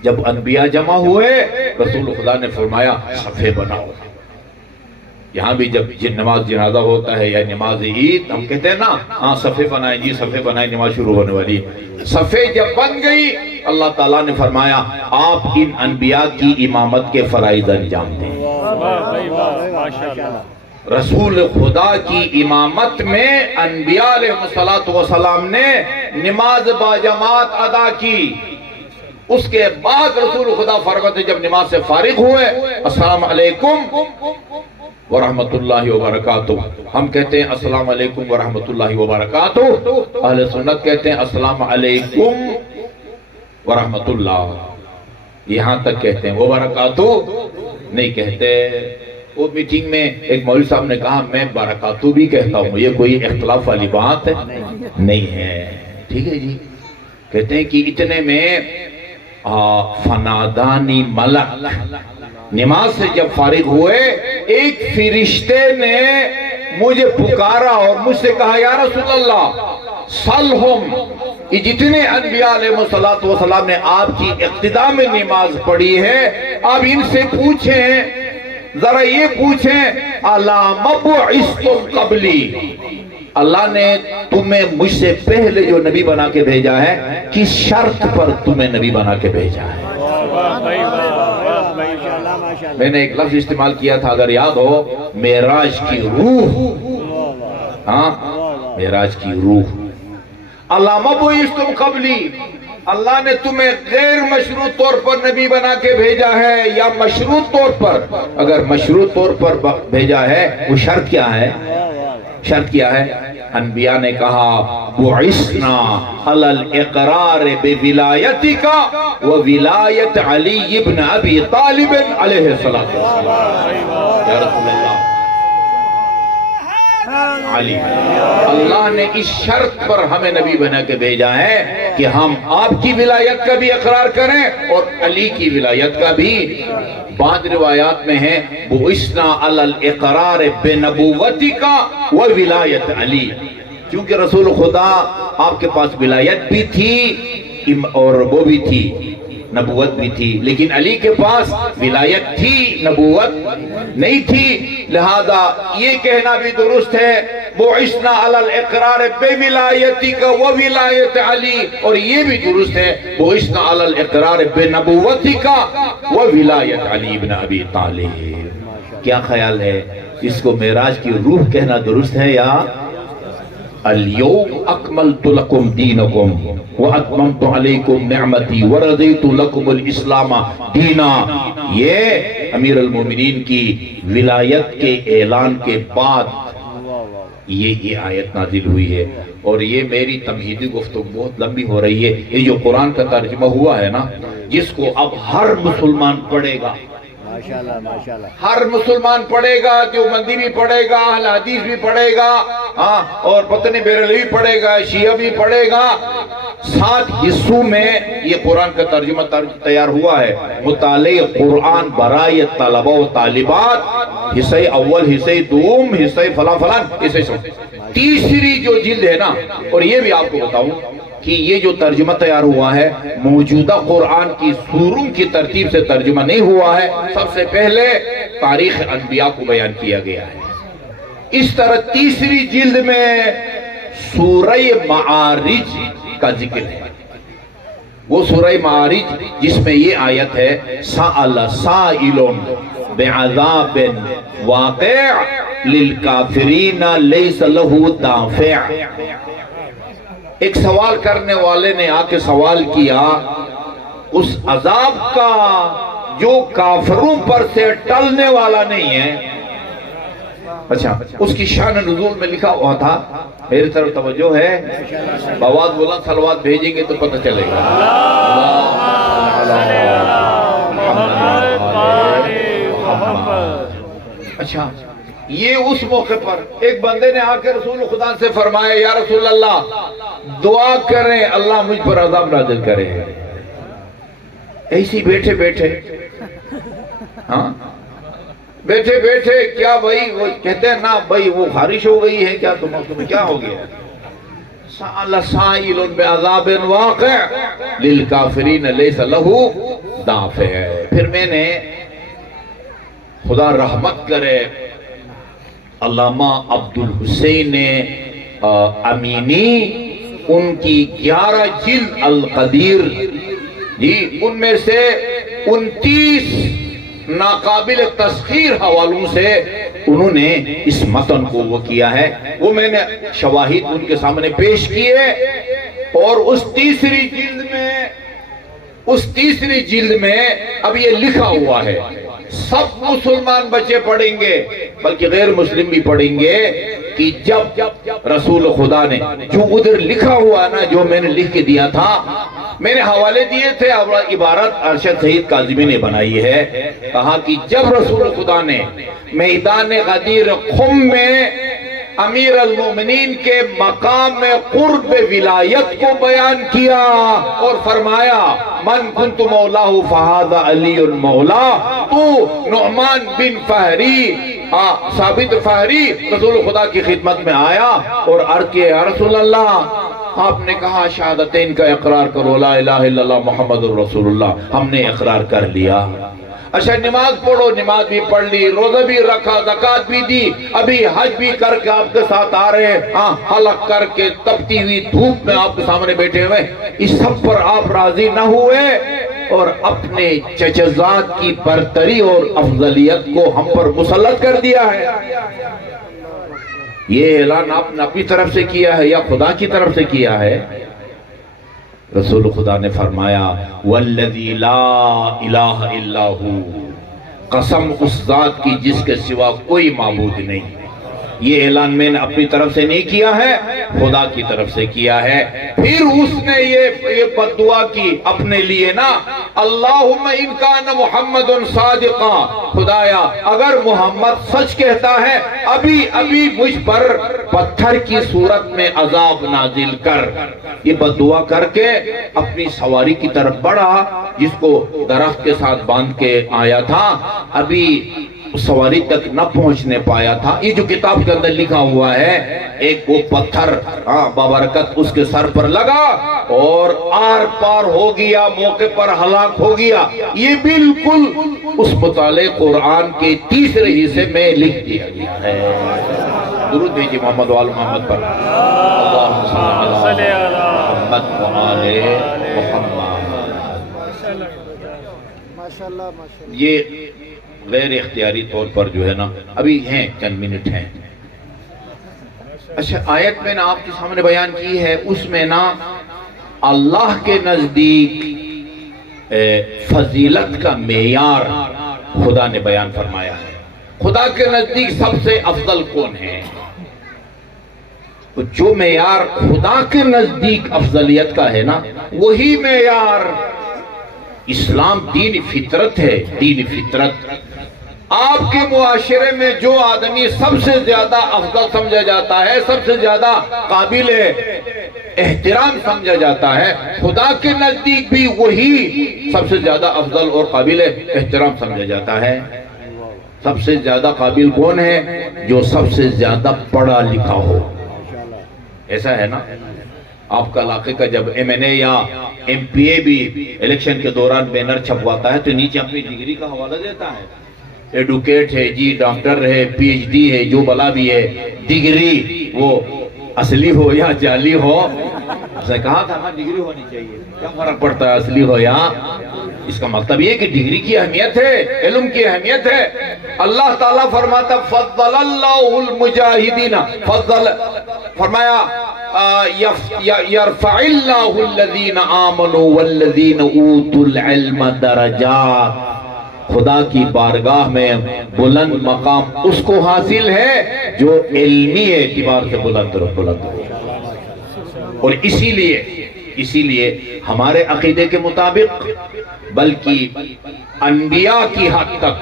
جب انبیاء جمع ہوئے رسول خدا نے فرمایا صفے بناؤ۔ یہاں بھی جب نماز جنازہ ہوتا ہے یا نماز عید ہم کہتے ہیں نا ہاں صفے بنائیں جی، صفے بنائیں، نماز شروع ہونے والی۔ صفے جب بن گئی اللہ تعالیٰ نے فرمایا آپ ان انبیاء کی امامت کے فرائض انجام دیں۔ رسول خدا کی امامت میں انبیاء علیہ السلام نے نماز باجماعت ادا کی۔ اس کے بعد رسول خدا فرماتے جب نماز سے فارغ ہوئے السلام علیکم ورحمت اللہ وبرکاتہ، ہم کہتے ہیں السلام علیکم ورحمت اللہ وبرکاتہ، اہل سنت کہتے ہیں السلام علیکم ورحمت اللہ، یہاں تک کہتے ہیں، وبرکاتہ نہیں کہتے۔ وہ میٹنگ میں ایک مولوی صاحب نے کہا میں برکاتہ بھی کہتا ہوں، یہ کوئی اختلاف والی بات نہیں ہے، ٹھیک ہے جی۔ کہتے ہیں کہ اتنے میں فنادانی ملک، نماز سے جب فارغ ہوئے ایک فرشتے نے مجھے پکارا اور مجھ سے کہا یا رسول اللہ صلہم، یہ جتنے انبیاء علیہ السلام نے آپ کی اقتداء میں نماز پڑھی ہے آپ ان سے پوچھیں، ذرا یہ پوچھیں الا مبعثتم قبلی، اللہ نے تمہیں مجھ سے پہلے جو نبی بنا کے بھیجا ہے کس شرط پر تمہیں نبی بنا کے بھیجا ہے؟ میں نے ایک لفظ استعمال کیا تھا اگر یاد ہو، معراج کی روح، ہاں معراج کی روح۔ اللہ مبعثتم قبلی، اللہ نے تمہیں غیر مشروط طور پر نبی بنا کے بھیجا ہے یا مشروط طور پر؟ اگر مشروط طور پر بھیجا ہے وہ شرط کیا ہے؟ شرط کیا ہے؟ انبیاء نے کہا بعثنا علی الاقرار بولایتک وولایت علی ابن ابی طالب علیہ السلام۔ یا رسول اللہ علی، اللہ نے اس شرط پر ہمیں نبی بنا کے بھیجا ہے کہ ہم آپ کی ولایت کا بھی اقرار کریں اور علی کی ولایت کا بھی۔ بعض روایات میں ہے بعثنا علی الاقرار بنبوتک وولایت علی، کیونکہ رسول خدا آپ کے پاس ولایت بھی تھی اور وہ بھی تھی، نبوت بھی تھی، لیکن علی کے پاس ولایت تھی نبوت نہیں تھی، لہذا یہ کہنا بھی درست ہے بعثنا علی الاقرار بولایتک وولایت علی، اور یہ بھی درست ہے بعثنا علی الاقرار بنبوتک وولایت علی ابن ابی طالب۔ کیا خیال ہے اس کو معراج کی روح کہنا درست ہے یا اليوم اکملت لکم دینکم واتممت علیکم نعمتی ورضیت لکم الاسلام دینا؟ یہ امیر المومنین کی ولایت کے اعلان کے بعد یہ آیت نازل ہوئی ہے، اور یہ میری تمہیدی گفتگو بہت لمبی ہو رہی ہے۔ یہ جو قرآن کا ترجمہ ہوا ہے نا، جس کو اب ہر مسلمان پڑھے گا، ماشاءاللہ ماشاءاللہ، ہر مسلمان پڑھے گا، جو مندی بھی پڑھے گا، اہل حدیث بھی پڑھے گا، ہاں اور پتنی بیرلی بھی پڑھے گا، شیعہ بھی پڑھے گا، 7 حصوں میں یہ قرآن کا ترجمہ تیار ہوا ہے۔ مطالعہ قرآن برائے طلبہ و طالبات، حصہ اول، حصہ دوم، حصہ فلاں فلاں، حصہ سب، تیسری جو جلد ہے نا، اور یہ بھی آپ کو بتاؤں کہ یہ جو ترجمہ تیار ہوا ہے موجودہ قرآن کی سوروں کی ترتیب سے ترجمہ نہیں ہوا ہے، سب سے پہلے تاریخ انبیاء کو بیان کیا گیا ہے۔ اس طرح تیسری جلد میں سورہ معارج کا ذکر ہے، وہ سورہ معارج جس میں یہ آیت ہے سأل سائل بعذاب واقع للکافرین لیس له دافع۔ ایک سوال کرنے والے نے آ کے سوال کیا اس عذاب کا جو کافروں پر سے ٹلنے والا نہیں ہے، اچھا اس کی شان نزول میں لکھا ہوا تھا، میری طرف توجہ ہے، بآواز بلند صلوات بھیجیں گے تو پتہ چلے گا۔ اچھا یہ اس موقع پر ایک بندے نے آ کے رسول خدا سے فرمایا یا رسول اللہ دعا کریں اللہ مجھ پر عذاب نازل کرے۔ ایسی بیٹھے بیٹھے ہاں بیٹھے بیٹھے کیا بھائی وہ کہتے ہیں نا بھائی وہ خارش ہو گئی ہے کیا تمہیں کیا ہو گیا؟ سأل سائل بعذاب واقع للکافرین لیس لہو دافع۔ پھر میں نے خدا رحمت کرے علامہ عبدالحسین امینی ان کی 11 جلد القدیر جی ان میں سے 29 ناقابل تسخیر حوالوں سے انہوں نے اس متن کو وہ کیا ہے، وہ میں نے شواہد ان کے سامنے پیش کیے، اور اس تیسری جلد میں اب یہ لکھا ہوا ہے، سب مسلمان بچے پڑھیں گے بلکہ غیر مسلم بھی پڑھیں گے کہ جب رسول خدا نے جو ادھر لکھا ہوا نا جو میں نے لکھ کے دیا تھا، میں نے حوالے دیے تھے، عبارت ارشد سید کاظمی نے بنائی ہے، کہا کہ جب رسول خدا نے میدان غدیر خم میں امیر المومنین کے مقام میں قرب ولایت کو بیان کیا اور فرمایا من کنت مولاہ فہذا علی مولا، تو نعمان بن فہری ثابت فہری رسول خدا کی خدمت میں آیا اور عرض کیا یا رسول اللہ آپ نے کہا شہادتین کا اقرار کرو لا الہ الا اللہ محمد الرسول اللہ، ہم نے اقرار کر لیا۔ اچھا نماز پڑھو، نماز بھی پڑھ لی، روزہ بھی رکھا، زکوٰۃ بھی دی، ابھی حج بھی کر کے آپ کے ساتھ آ رہے ہیں، حلق کر کے تپتی ہوئی دھوپ میں آپ کے سامنے بیٹھے ہوئے، اس سب پر آپ راضی نہ ہوئے اور اپنے چچزاد کی برتری اور افضلیت کو ہم پر مسلط کر دیا ہے۔ یہ اعلان آپ نے اپنی طرف سے کیا ہے یا خدا کی طرف سے کیا ہے؟ رسول خدا نے فرمایا والذی لا الہ الا ہو، قسم اس ذات کی جس کے سوا کوئی معبود نہیں۔ یہ اعلان میں نے اپنی طرف سے نہیں کیا ہے، خدا کی طرف سے کیا ہے۔ پھر اس نے یہ بددعا کی اپنے لیے نا، اللہم ان کان محمد صادقا، خدایا اگر محمد سچ کہتا ہے ابھی مجھ پر پتھر کی صورت میں عذاب نازل کر۔ یہ بددعا کر کے اپنی سواری کی طرف بڑھا جس کو درخت کے ساتھ باندھ کے آیا تھا، ابھی سواری تک نہ پہنچنے پایا تھا۔ یہ جو کتاب کے اندر لکھا ہوا ہے، ایک وہ پتھر بابرکت اس کے سر پر لگا اور آر پار ہو گیا، موقع پر ہلاک ہو گیا۔ یہ بالکل اس مطالعہ قرآن کے تیسرے حصے میں لکھ دیا گیا ہے۔ درود بھیجیے محمد وآل محمد پر، اللہم صلی علی محمد وآل محمد۔ یہ غیر اختیاری طور پر جو ہے نا ابھی ہیں چند منٹ ہیں۔ اچھا آیت میں نا آپ کے سامنے بیان کی ہے، اس میں نا اللہ کے نزدیک فضیلت کا معیار خدا نے بیان فرمایا ہے۔ خدا کے نزدیک سب سے افضل کون ہے؟ جو معیار خدا کے نزدیک افضلیت کا ہے نا وہی معیار اسلام دین فطرت ہے، دین فطرت۔ آپ کے معاشرے میں جو آدمی سب سے زیادہ افضل سمجھا جاتا ہے، سب سے زیادہ قابل احترام سمجھا جاتا ہے، خدا کے نزدیک بھی وہی سب سے زیادہ افضل اور قابل احترام سمجھا جاتا ہے۔ سب سے زیادہ قابل کون ہے؟ جو سب سے زیادہ پڑھا لکھا ہو۔ ایسا ہے نا، آپ کا علاقے کا جب ایم این اے یا ایم پی اے بھی الیکشن کے دوران بینر چھپواتا ہے تو نیچے اپنی ڈگری کا حوالہ دیتا ہے، ایڈوکیٹ ہے جی، ڈاکٹر ہے، پی ایچ ڈی ہے، جو بلا بھی ہے، ڈگری وہ اصلی ہو یا جعلی ہو۔ اس نے کہا تھا نا ڈگری ہونی چاہیے، کیا فرق پڑتا ہے اصلی ہو یا؟ اس کا مطلب یہ کہ ڈگری کی اہمیت ہے، علم کی اہمیت ہے۔ اللہ تعالیٰ فرماتا فضل اللہ المجاہدین، فضل فرمایا یرفع اللہ الذین آمنوا والذین اوتوا العلم درجات۔ خدا کی بارگاہ میں بلند مقام اس کو حاصل ہے جو علمی اعتبار سے بلند ہو. اور اسی لیے ہمارے عقیدے کے مطابق بلکہ انبیاء کی حد تک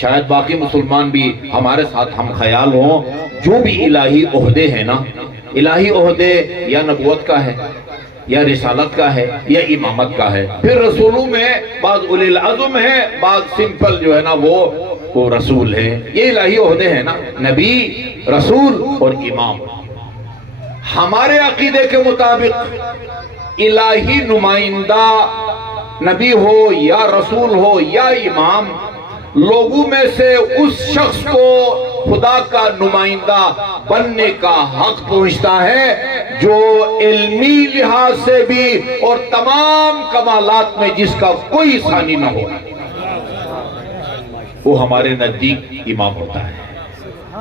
شاید باقی مسلمان بھی ہمارے ساتھ ہم خیال ہوں، جو بھی الہی عہدے ہیں نا، الہی عہدے یا نبوت کا ہے یا رسالت کا ہے یا امامت کا ہے. پھر رسولوں میں بعض اولی العزم ہیں، بعض سمپل جو ہے نا وہ رسول ہیں. یہ الہی عہدے ہیں نا، نبی، رسول اور امام. ہمارے عقیدے کے مطابق الہی نمائندہ نبی ہو یا رسول ہو یا امام، لوگوں میں سے اس شخص کو خدا کا نمائندہ بننے کا حق پہنچتا ہے جو علمی لحاظ سے بھی اور تمام کمالات میں جس کا کوئی ثانی نہ ہو. وہ ہمارے نزدیک امام ہوتا ہے.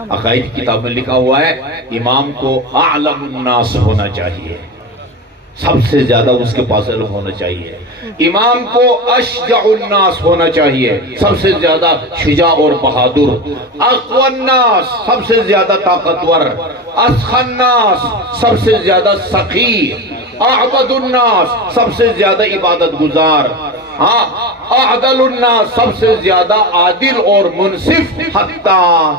عقائد کی کتاب میں لکھا ہوا ہے امام کو اعلم الناس ہونا چاہیے، سب سے زیادہ اس کے پاس علم ہونا چاہیے. امام کو اشجع الناس ہونا چاہیے، سب سے زیادہ شجاع اور بہادر. اقوى الناس، سب سے زیادہ طاقتور. اسخى الناس، سب سے زیادہ سخی. اعبد الناس، سب سے زیادہ عبادت گزار. اعدل الناس، سب سے زیادہ عادل اور منصف. حتیٰ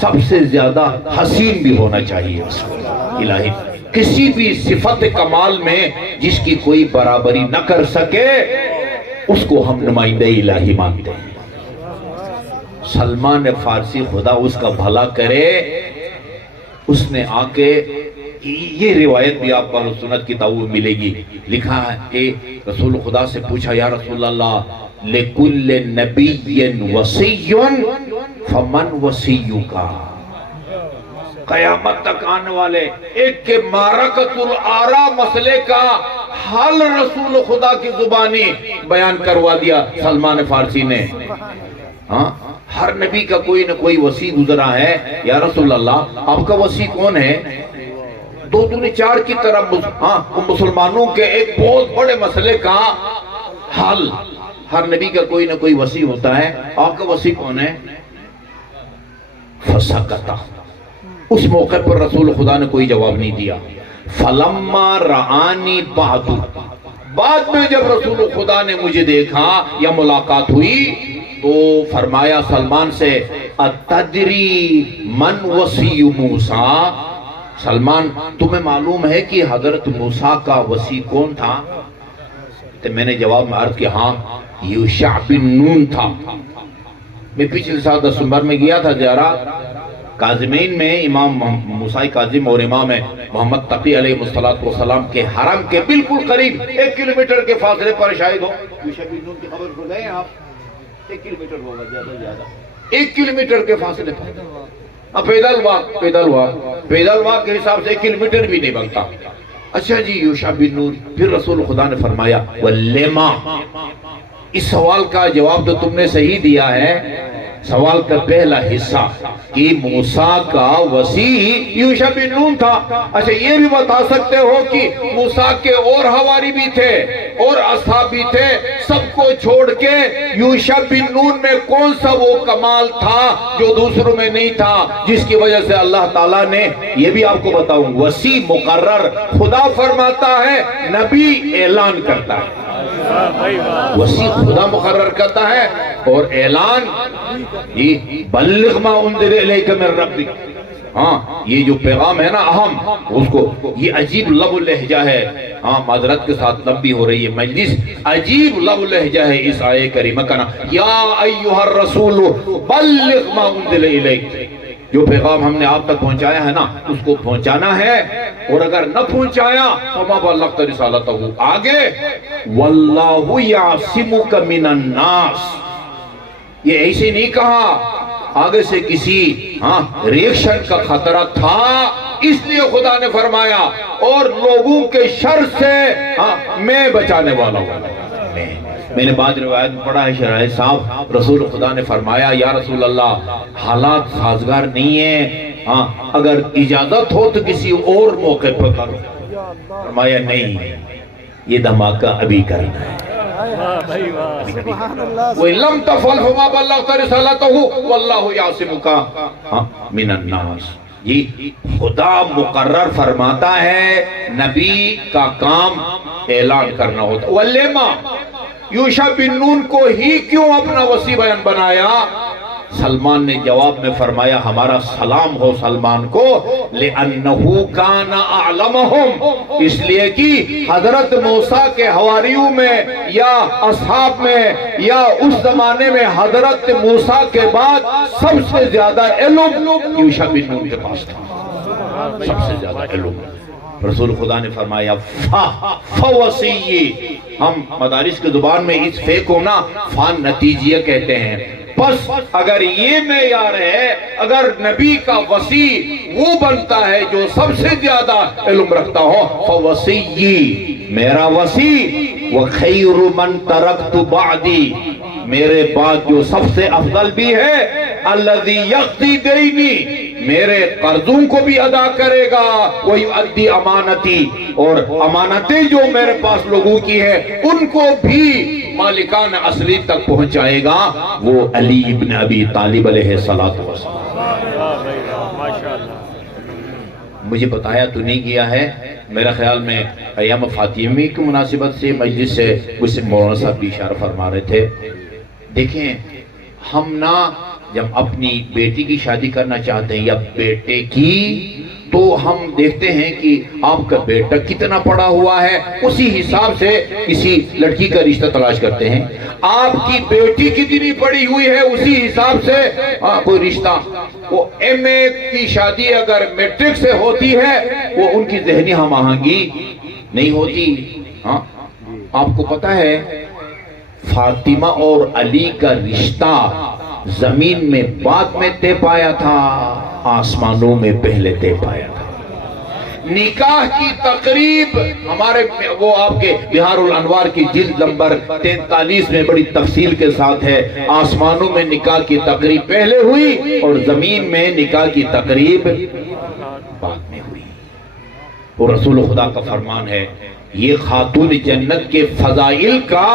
سب سے زیادہ حسین بھی ہونا چاہیے. الہی کسی بھی صفت کمال میں جس کی کوئی برابری نہ کر سکے اس کو ہم نمائندہ الہی مانتے ہیں. سلمان فارسی خدا اس کا بھلا کرے، اس نے آ کے یہ روایت بھی آپ کو سنت کتابوں میں ملے گی، لکھا ہے کہ رسول خدا سے پوچھا یا رسول اللہ لِكُلِّ نَبِيٍّ وَصِيٌّ فَمَنْ وَصِيُّكَ. قیامت تک آنے والے ایک کے معرکۃ الآراء مسئلے کا حل رسول خدا کی زبانی بیان کروا دیا سلمان فارسی نے. ہر نبی کا کوئی نہ کوئی وصی گزرا ہے. یا رسول اللہ آپ کا وصی کون ہے؟ دو دونی چار کی طرح مسلمانوں کے ایک بہت بڑے مسئلے کا حل. ہر نبی کا کوئی نہ کوئی وصی ہوتا ہے، آپ کا وصی کون ہے؟ فسکتا. اس موقع پر رسول خدا نے کوئی جواب نہیں دیا. فلما رعانی بعد میں جب رسول خدا نے مجھے دیکھا یا ملاقات ہوئی تو فرمایا سلمان سے اتدری من وصی موسیٰ. سلمان تمہیں معلوم ہے کہ حضرت موسیٰ کا وصی کون تھا؟ تو میں نے جواب میں عرض کیا ہاں یوشع بن نون تھا. میں پچھلے سال دسمبر میں گیا تھا زیارات کاظمین میں. امام موسیٰ کاظم اور امام محمد تقی علیہ السلام کے حرم کے بالکل قریب 1 کلومیٹر کے فاصلے پر شاہد ہو. یوشع بن نون کی خبر سن رہے ہیں آپ؟ 1 کلومیٹر ہوگا زیادہ 1 کلومیٹر کے فاصلے پر. پیدل واک کے حساب سے 1 کلومیٹر بھی نہیں بنتا. اچھا جی یوشع بن نون. پھر رسول خدا نے فرمایا وَلِمَا. اس سوال کا جواب تو تم نے صحیح دیا ہے. سوال کا پہلا حصہ کہ موسیٰ کا وصی یوشع بن نون تھا. اچھا یہ بھی بتا سکتے ہو کہ موسیٰ کے اور حواری بھی تھے اور اصحاب بھی تھے، سب کو چھوڑ کے یوشع بن نون میں کون سا وہ کمال تھا جو دوسروں میں نہیں تھا جس کی وجہ سے اللہ تعالیٰ نے یہ بھی آپ کو بتاؤں وصی مقرر خدا فرماتا ہے، نبی اعلان کرتا ہے. وصی خدا مقرر کرتا ہے اور اعلان بلغ ما انزل الیک من ربک. یہ جو پیغام ہے نا اہم اس کو، یہ عجیب لب لہجہ ہے. معذرت کے ساتھ لمبی ہو رہی ہے مجلس، عجیب لب لہجہ ہے اس آیے کریمہ کا نا یا ایھا الرسول بلغ ما انزل الیک. جو پیغام ہم نے آپ تک پہنچایا ہے نا اس کو پہنچانا ہے، اور اگر نہ پہنچایا فما بلغت رسالتہ. آگے واللہ یعصمک من الناس. یہ ایسے نہیں کہا آگے سے کسی ریئیکشن کا خطرہ تھا اس لیے خدا نے فرمایا اور لوگوں کے شر سے میں بچانے والا ہوں. میں نے بعض روایت میں پڑھا ہے شرائع صاحب رسول خدا نے فرمایا یا رسول اللہ حالات سازگار نہیں ہیں، اگر اجازت ہو تو کسی اور موقع پر کرو. فرمایا نہیں، یہ دھماکہ ابھی کرنا ہے. وَإِن لَمْ تَفْعَلْ فَمَا بَلَّغْتَ رِسَالَتَهُ وَاللَّهُ يَعْصِمُكَ مِنَ النَّاسِ۔ یہ خدا مقرر فرماتا ہے نبی کا کام اعلان کرنا ہوتا ہے۔ وَلِمَا یوشع بن نون کو ہی کیوں اپنا وصی بیان بنایا؟ سلمان نے جواب میں فرمایا ہمارا سلام ہو سلمان کو، لِأَنَّهُ كَانَ أَعْلَمَهُمْ، اس لیے کہ حضرت موسیٰ کے حواریوں میں یا اصحاب میں یا اس زمانے میں حضرت موسیٰ کے بعد سب سے زیادہ علم یوشع بن نون کے پاس تھا، سب سے زیادہ علم۔ رسول خدا نے فرمایا فوصی، ہم مدارس کی زبان میں اس فے کو نا فان نتیجیہ کہتے ہیں۔ بس اگر یہ معیار ہے، اگر نبی کا وصی وہ بنتا ہے جو سب سے زیادہ علم رکھتا ہو، فوصی، میرا وصی، وخیر من ترکت بعدی، میرے بعد جو سب سے افضل بھی ہے، الذی یقضی دینی، میرے قرضوں کو بھی ادا کرے گا، ویؤدی امانتی، اور امانتیں جو میرے پاس لوگوں کی ہے ان کو بھی مالکان اصلی تک پہنچائے گا، وہ علی ابن ابی طالب علیہ السلام۔ مجھے بتایا تو نہیں گیا ہے، میرا خیال میں ایام فاطمی کی مناسبت سے مجلس سے اس مولانا صاحب بھی اشارہ فرما رہے تھے۔ دیکھیں ہم نا جب اپنی بیٹی کی شادی کرنا چاہتے ہیں یا بیٹے کی، تو ہم دیکھتے ہیں کہ آپ کا بیٹا کتنا پڑھا ہوا ہے، اسی حساب سے کسی لڑکی کا رشتہ تلاش کرتے ہیں۔ آپ کی بیٹی کتنی پڑھی ہوئی ہے اسی حساب سے کوئی رشتہ۔ وہ ایم اے کی شادی اگر میٹرک سے ہوتی ہے وہ ان کی ذہنی ہم آہنگی نہیں ہوتی۔ آپ کو پتہ ہے فاطمہ اور علی کا رشتہ زمین میں بعد میں طے پایا تھا، آسمانوں میں پہلے طے پایا تھا۔ نکاح کی تقریب ہمارے وہ آپ کے بہار الانوار کی جلد نمبر 43 میں بڑی تفصیل کے ساتھ ہے، آسمانوں میں نکاح کی تقریب پہلے ہوئی اور زمین میں نکاح کی تقریب بعد میں ہوئی۔ اور رسول خدا کا فرمان ہے یہ خاتون جنت کے فضائل کا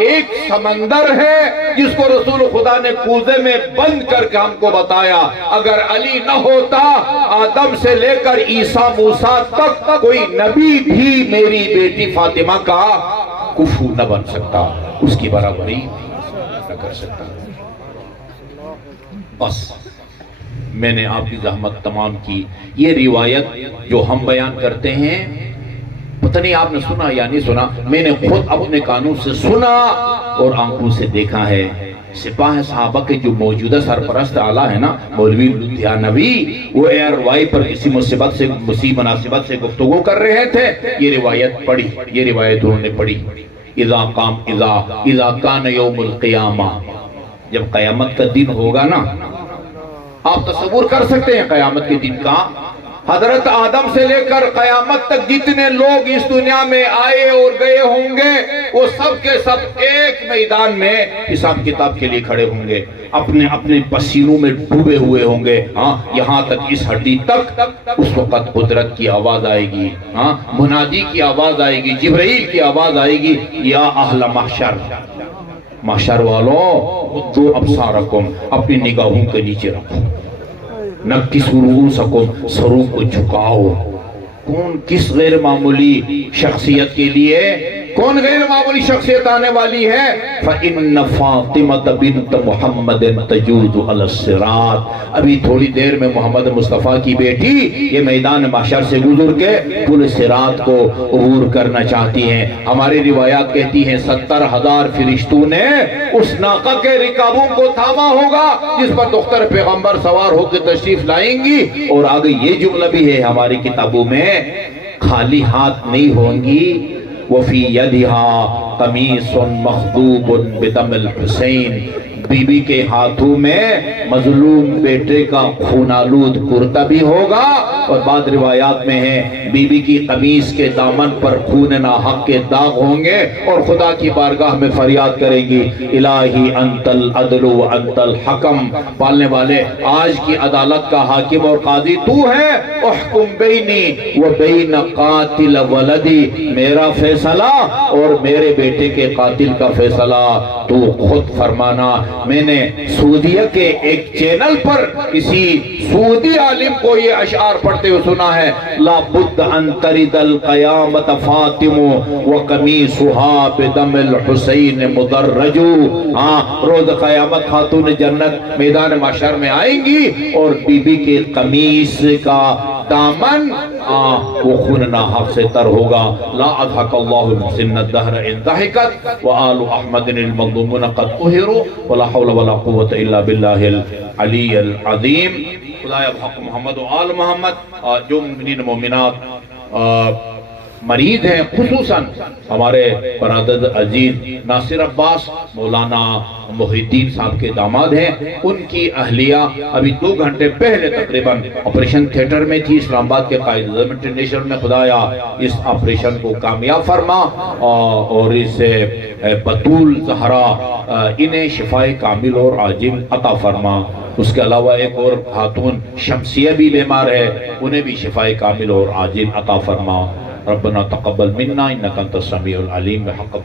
ایک سمندر ہے جس کو رسول خدا نے کوزے میں بند کر کے ہم کو بتایا۔ اگر علی نہ ہوتا آدم سے لے کر عیسیٰ موسیٰ تک کوئی نبی بھی میری بیٹی فاطمہ کا کفو نہ بن سکتا، اس کی برابری نہ کر سکتا۔ بس میں نے آپ کی زحمت تمام کی۔ یہ روایت جو ہم بیان کرتے ہیں پتہ نہیں آپ نے سنا یا نہیں سنا، میں نے خود اپنے کانوں سے سنا اور آنکھوں سے دیکھا ہے۔ سپاہ صحابہ کے جو موجودہ سرپرست اعلیٰ ہے نا مولوی لدھیانوی، وہ ایئر وائی پر کسی مناسبت سے گفتگو کر رہے تھے، یہ روایت پڑھی، یہ روایت انہوں نے پڑھی۔ اذا کان یوم القیامہ، جب قیامت کا دن ہوگا نا، آپ تصور کر سکتے ہیں قیامت کے دن کا، حضرت آدم سے لے کر قیامت تک جتنے لوگ اس دنیا میں آئے اور گئے ہوں گے وہ سب کے سب ایک میدان میں حساب کتاب کے لیے کھڑے ہوں گے، اپنے اپنے پسینوں میں ڈوبے ہوئے ہوں گے۔ یہاں تک اس ہڈی تک اس وقت قدرت کی آواز آئے گی، منادی کی آواز آئے گی، جبرائیل کی آواز آئے گی، یا اہل محشر، محشر والوں تو ابصارکم، اپنی نگاہوں کے نیچے رکھو، نکسوا رؤوسکم، سروں کو جھکاؤ۔ کون کس غیر معمولی شخصیت کے لیے، کون غیر معمولی شخصیت آنے والی ہے؟ فَإِنَّ فَاطِمَةَ بِنْتَ مُحَمَّدٍ تَجُوزُ عَلَى الصِّرَاطِ، ابھی تھوڑی دیر میں محمد مصطفیٰ کی بیٹی یہ میدان محشر سے گزر کے پل صراط کو عبور کرنا چاہتی ہیں۔ ہماری روایات کہتی ہیں 70,000 فرشتوں نے اس ناقہ کے رکابوں کو تھاما ہوگا جس پر دختر پیغمبر سوار ہو کے تشریف لائیں گی، اور آگے یہ جملہ بھی ہے ہماری کتابوں میں، خالی ہاتھ نہیں ہوں گی، وفی یدہا قمیص مخضوب بدم الحسین، بی بی کے ہاتھوں میں مظلوم بیٹے کا خون آلود کرتا بھی ہوگا، اور بعض روایات میں ہے بی بی کی قمیص کے دامن پر خون ناحق کے داغ ہوں گے، اور خدا کی بارگاہ میں فریاد کریں گی الہی انت العدل و انت الحکم، پالنے والے آج کی عدالت کا حاکم اور قاضی تو ہے، احکم بینی و بین قاتل ولدی، میرا فیصلہ اور میرے بیٹے کے قاتل کا فیصلہ تو خود فرمانا۔ میں نے سعودیہ کے ایک چینل پر کسی سعودی عالم کو یہ اشعار پڑھتے ہوئے سنا ہے، لا بد ان ترد القیامت فاطم وقمیصها بدم الحسین مدرج۔ ہاں، روز قیامت خاتون جنت میدان محشر میں آئیں گی اور بی بی کے قمیص کا دامن وہ خون ناحق سے تر ہوگا۔ لا اضحک اللہ محسن الدہر ان ضحکت وآل احمد المظلومون قد قہروا ولا حول ولا قوة الا باللہ العلی العظیم۔ خدایا بحق محمد و آل محمد جو مومنین مومنات مریض ہیں، خصوصاً ہمارے برادر عزیز ناصر عباس مولانا محی الدین صاحب کے داماد ہیں، ان کی اہلیہ ابھی 2 گھنٹے پہلے تقریباً آپریشن تھیٹر میں تھی اسلام آباد کے قائد اعظم انٹرنیشنل میں۔ خدایا اس آپریشن کو کامیاب فرما اور اس بطول زہرا انہیں شفائے کامل اور عاجل عطا فرما۔ اس کے علاوہ ایک اور خاتون شمسیہ بھی بیمار ہے، انہیں بھی شفائے کامل اور عاجل عطا فرما۔ ربنا تقبل منا انک انت السمیع العلیم بحق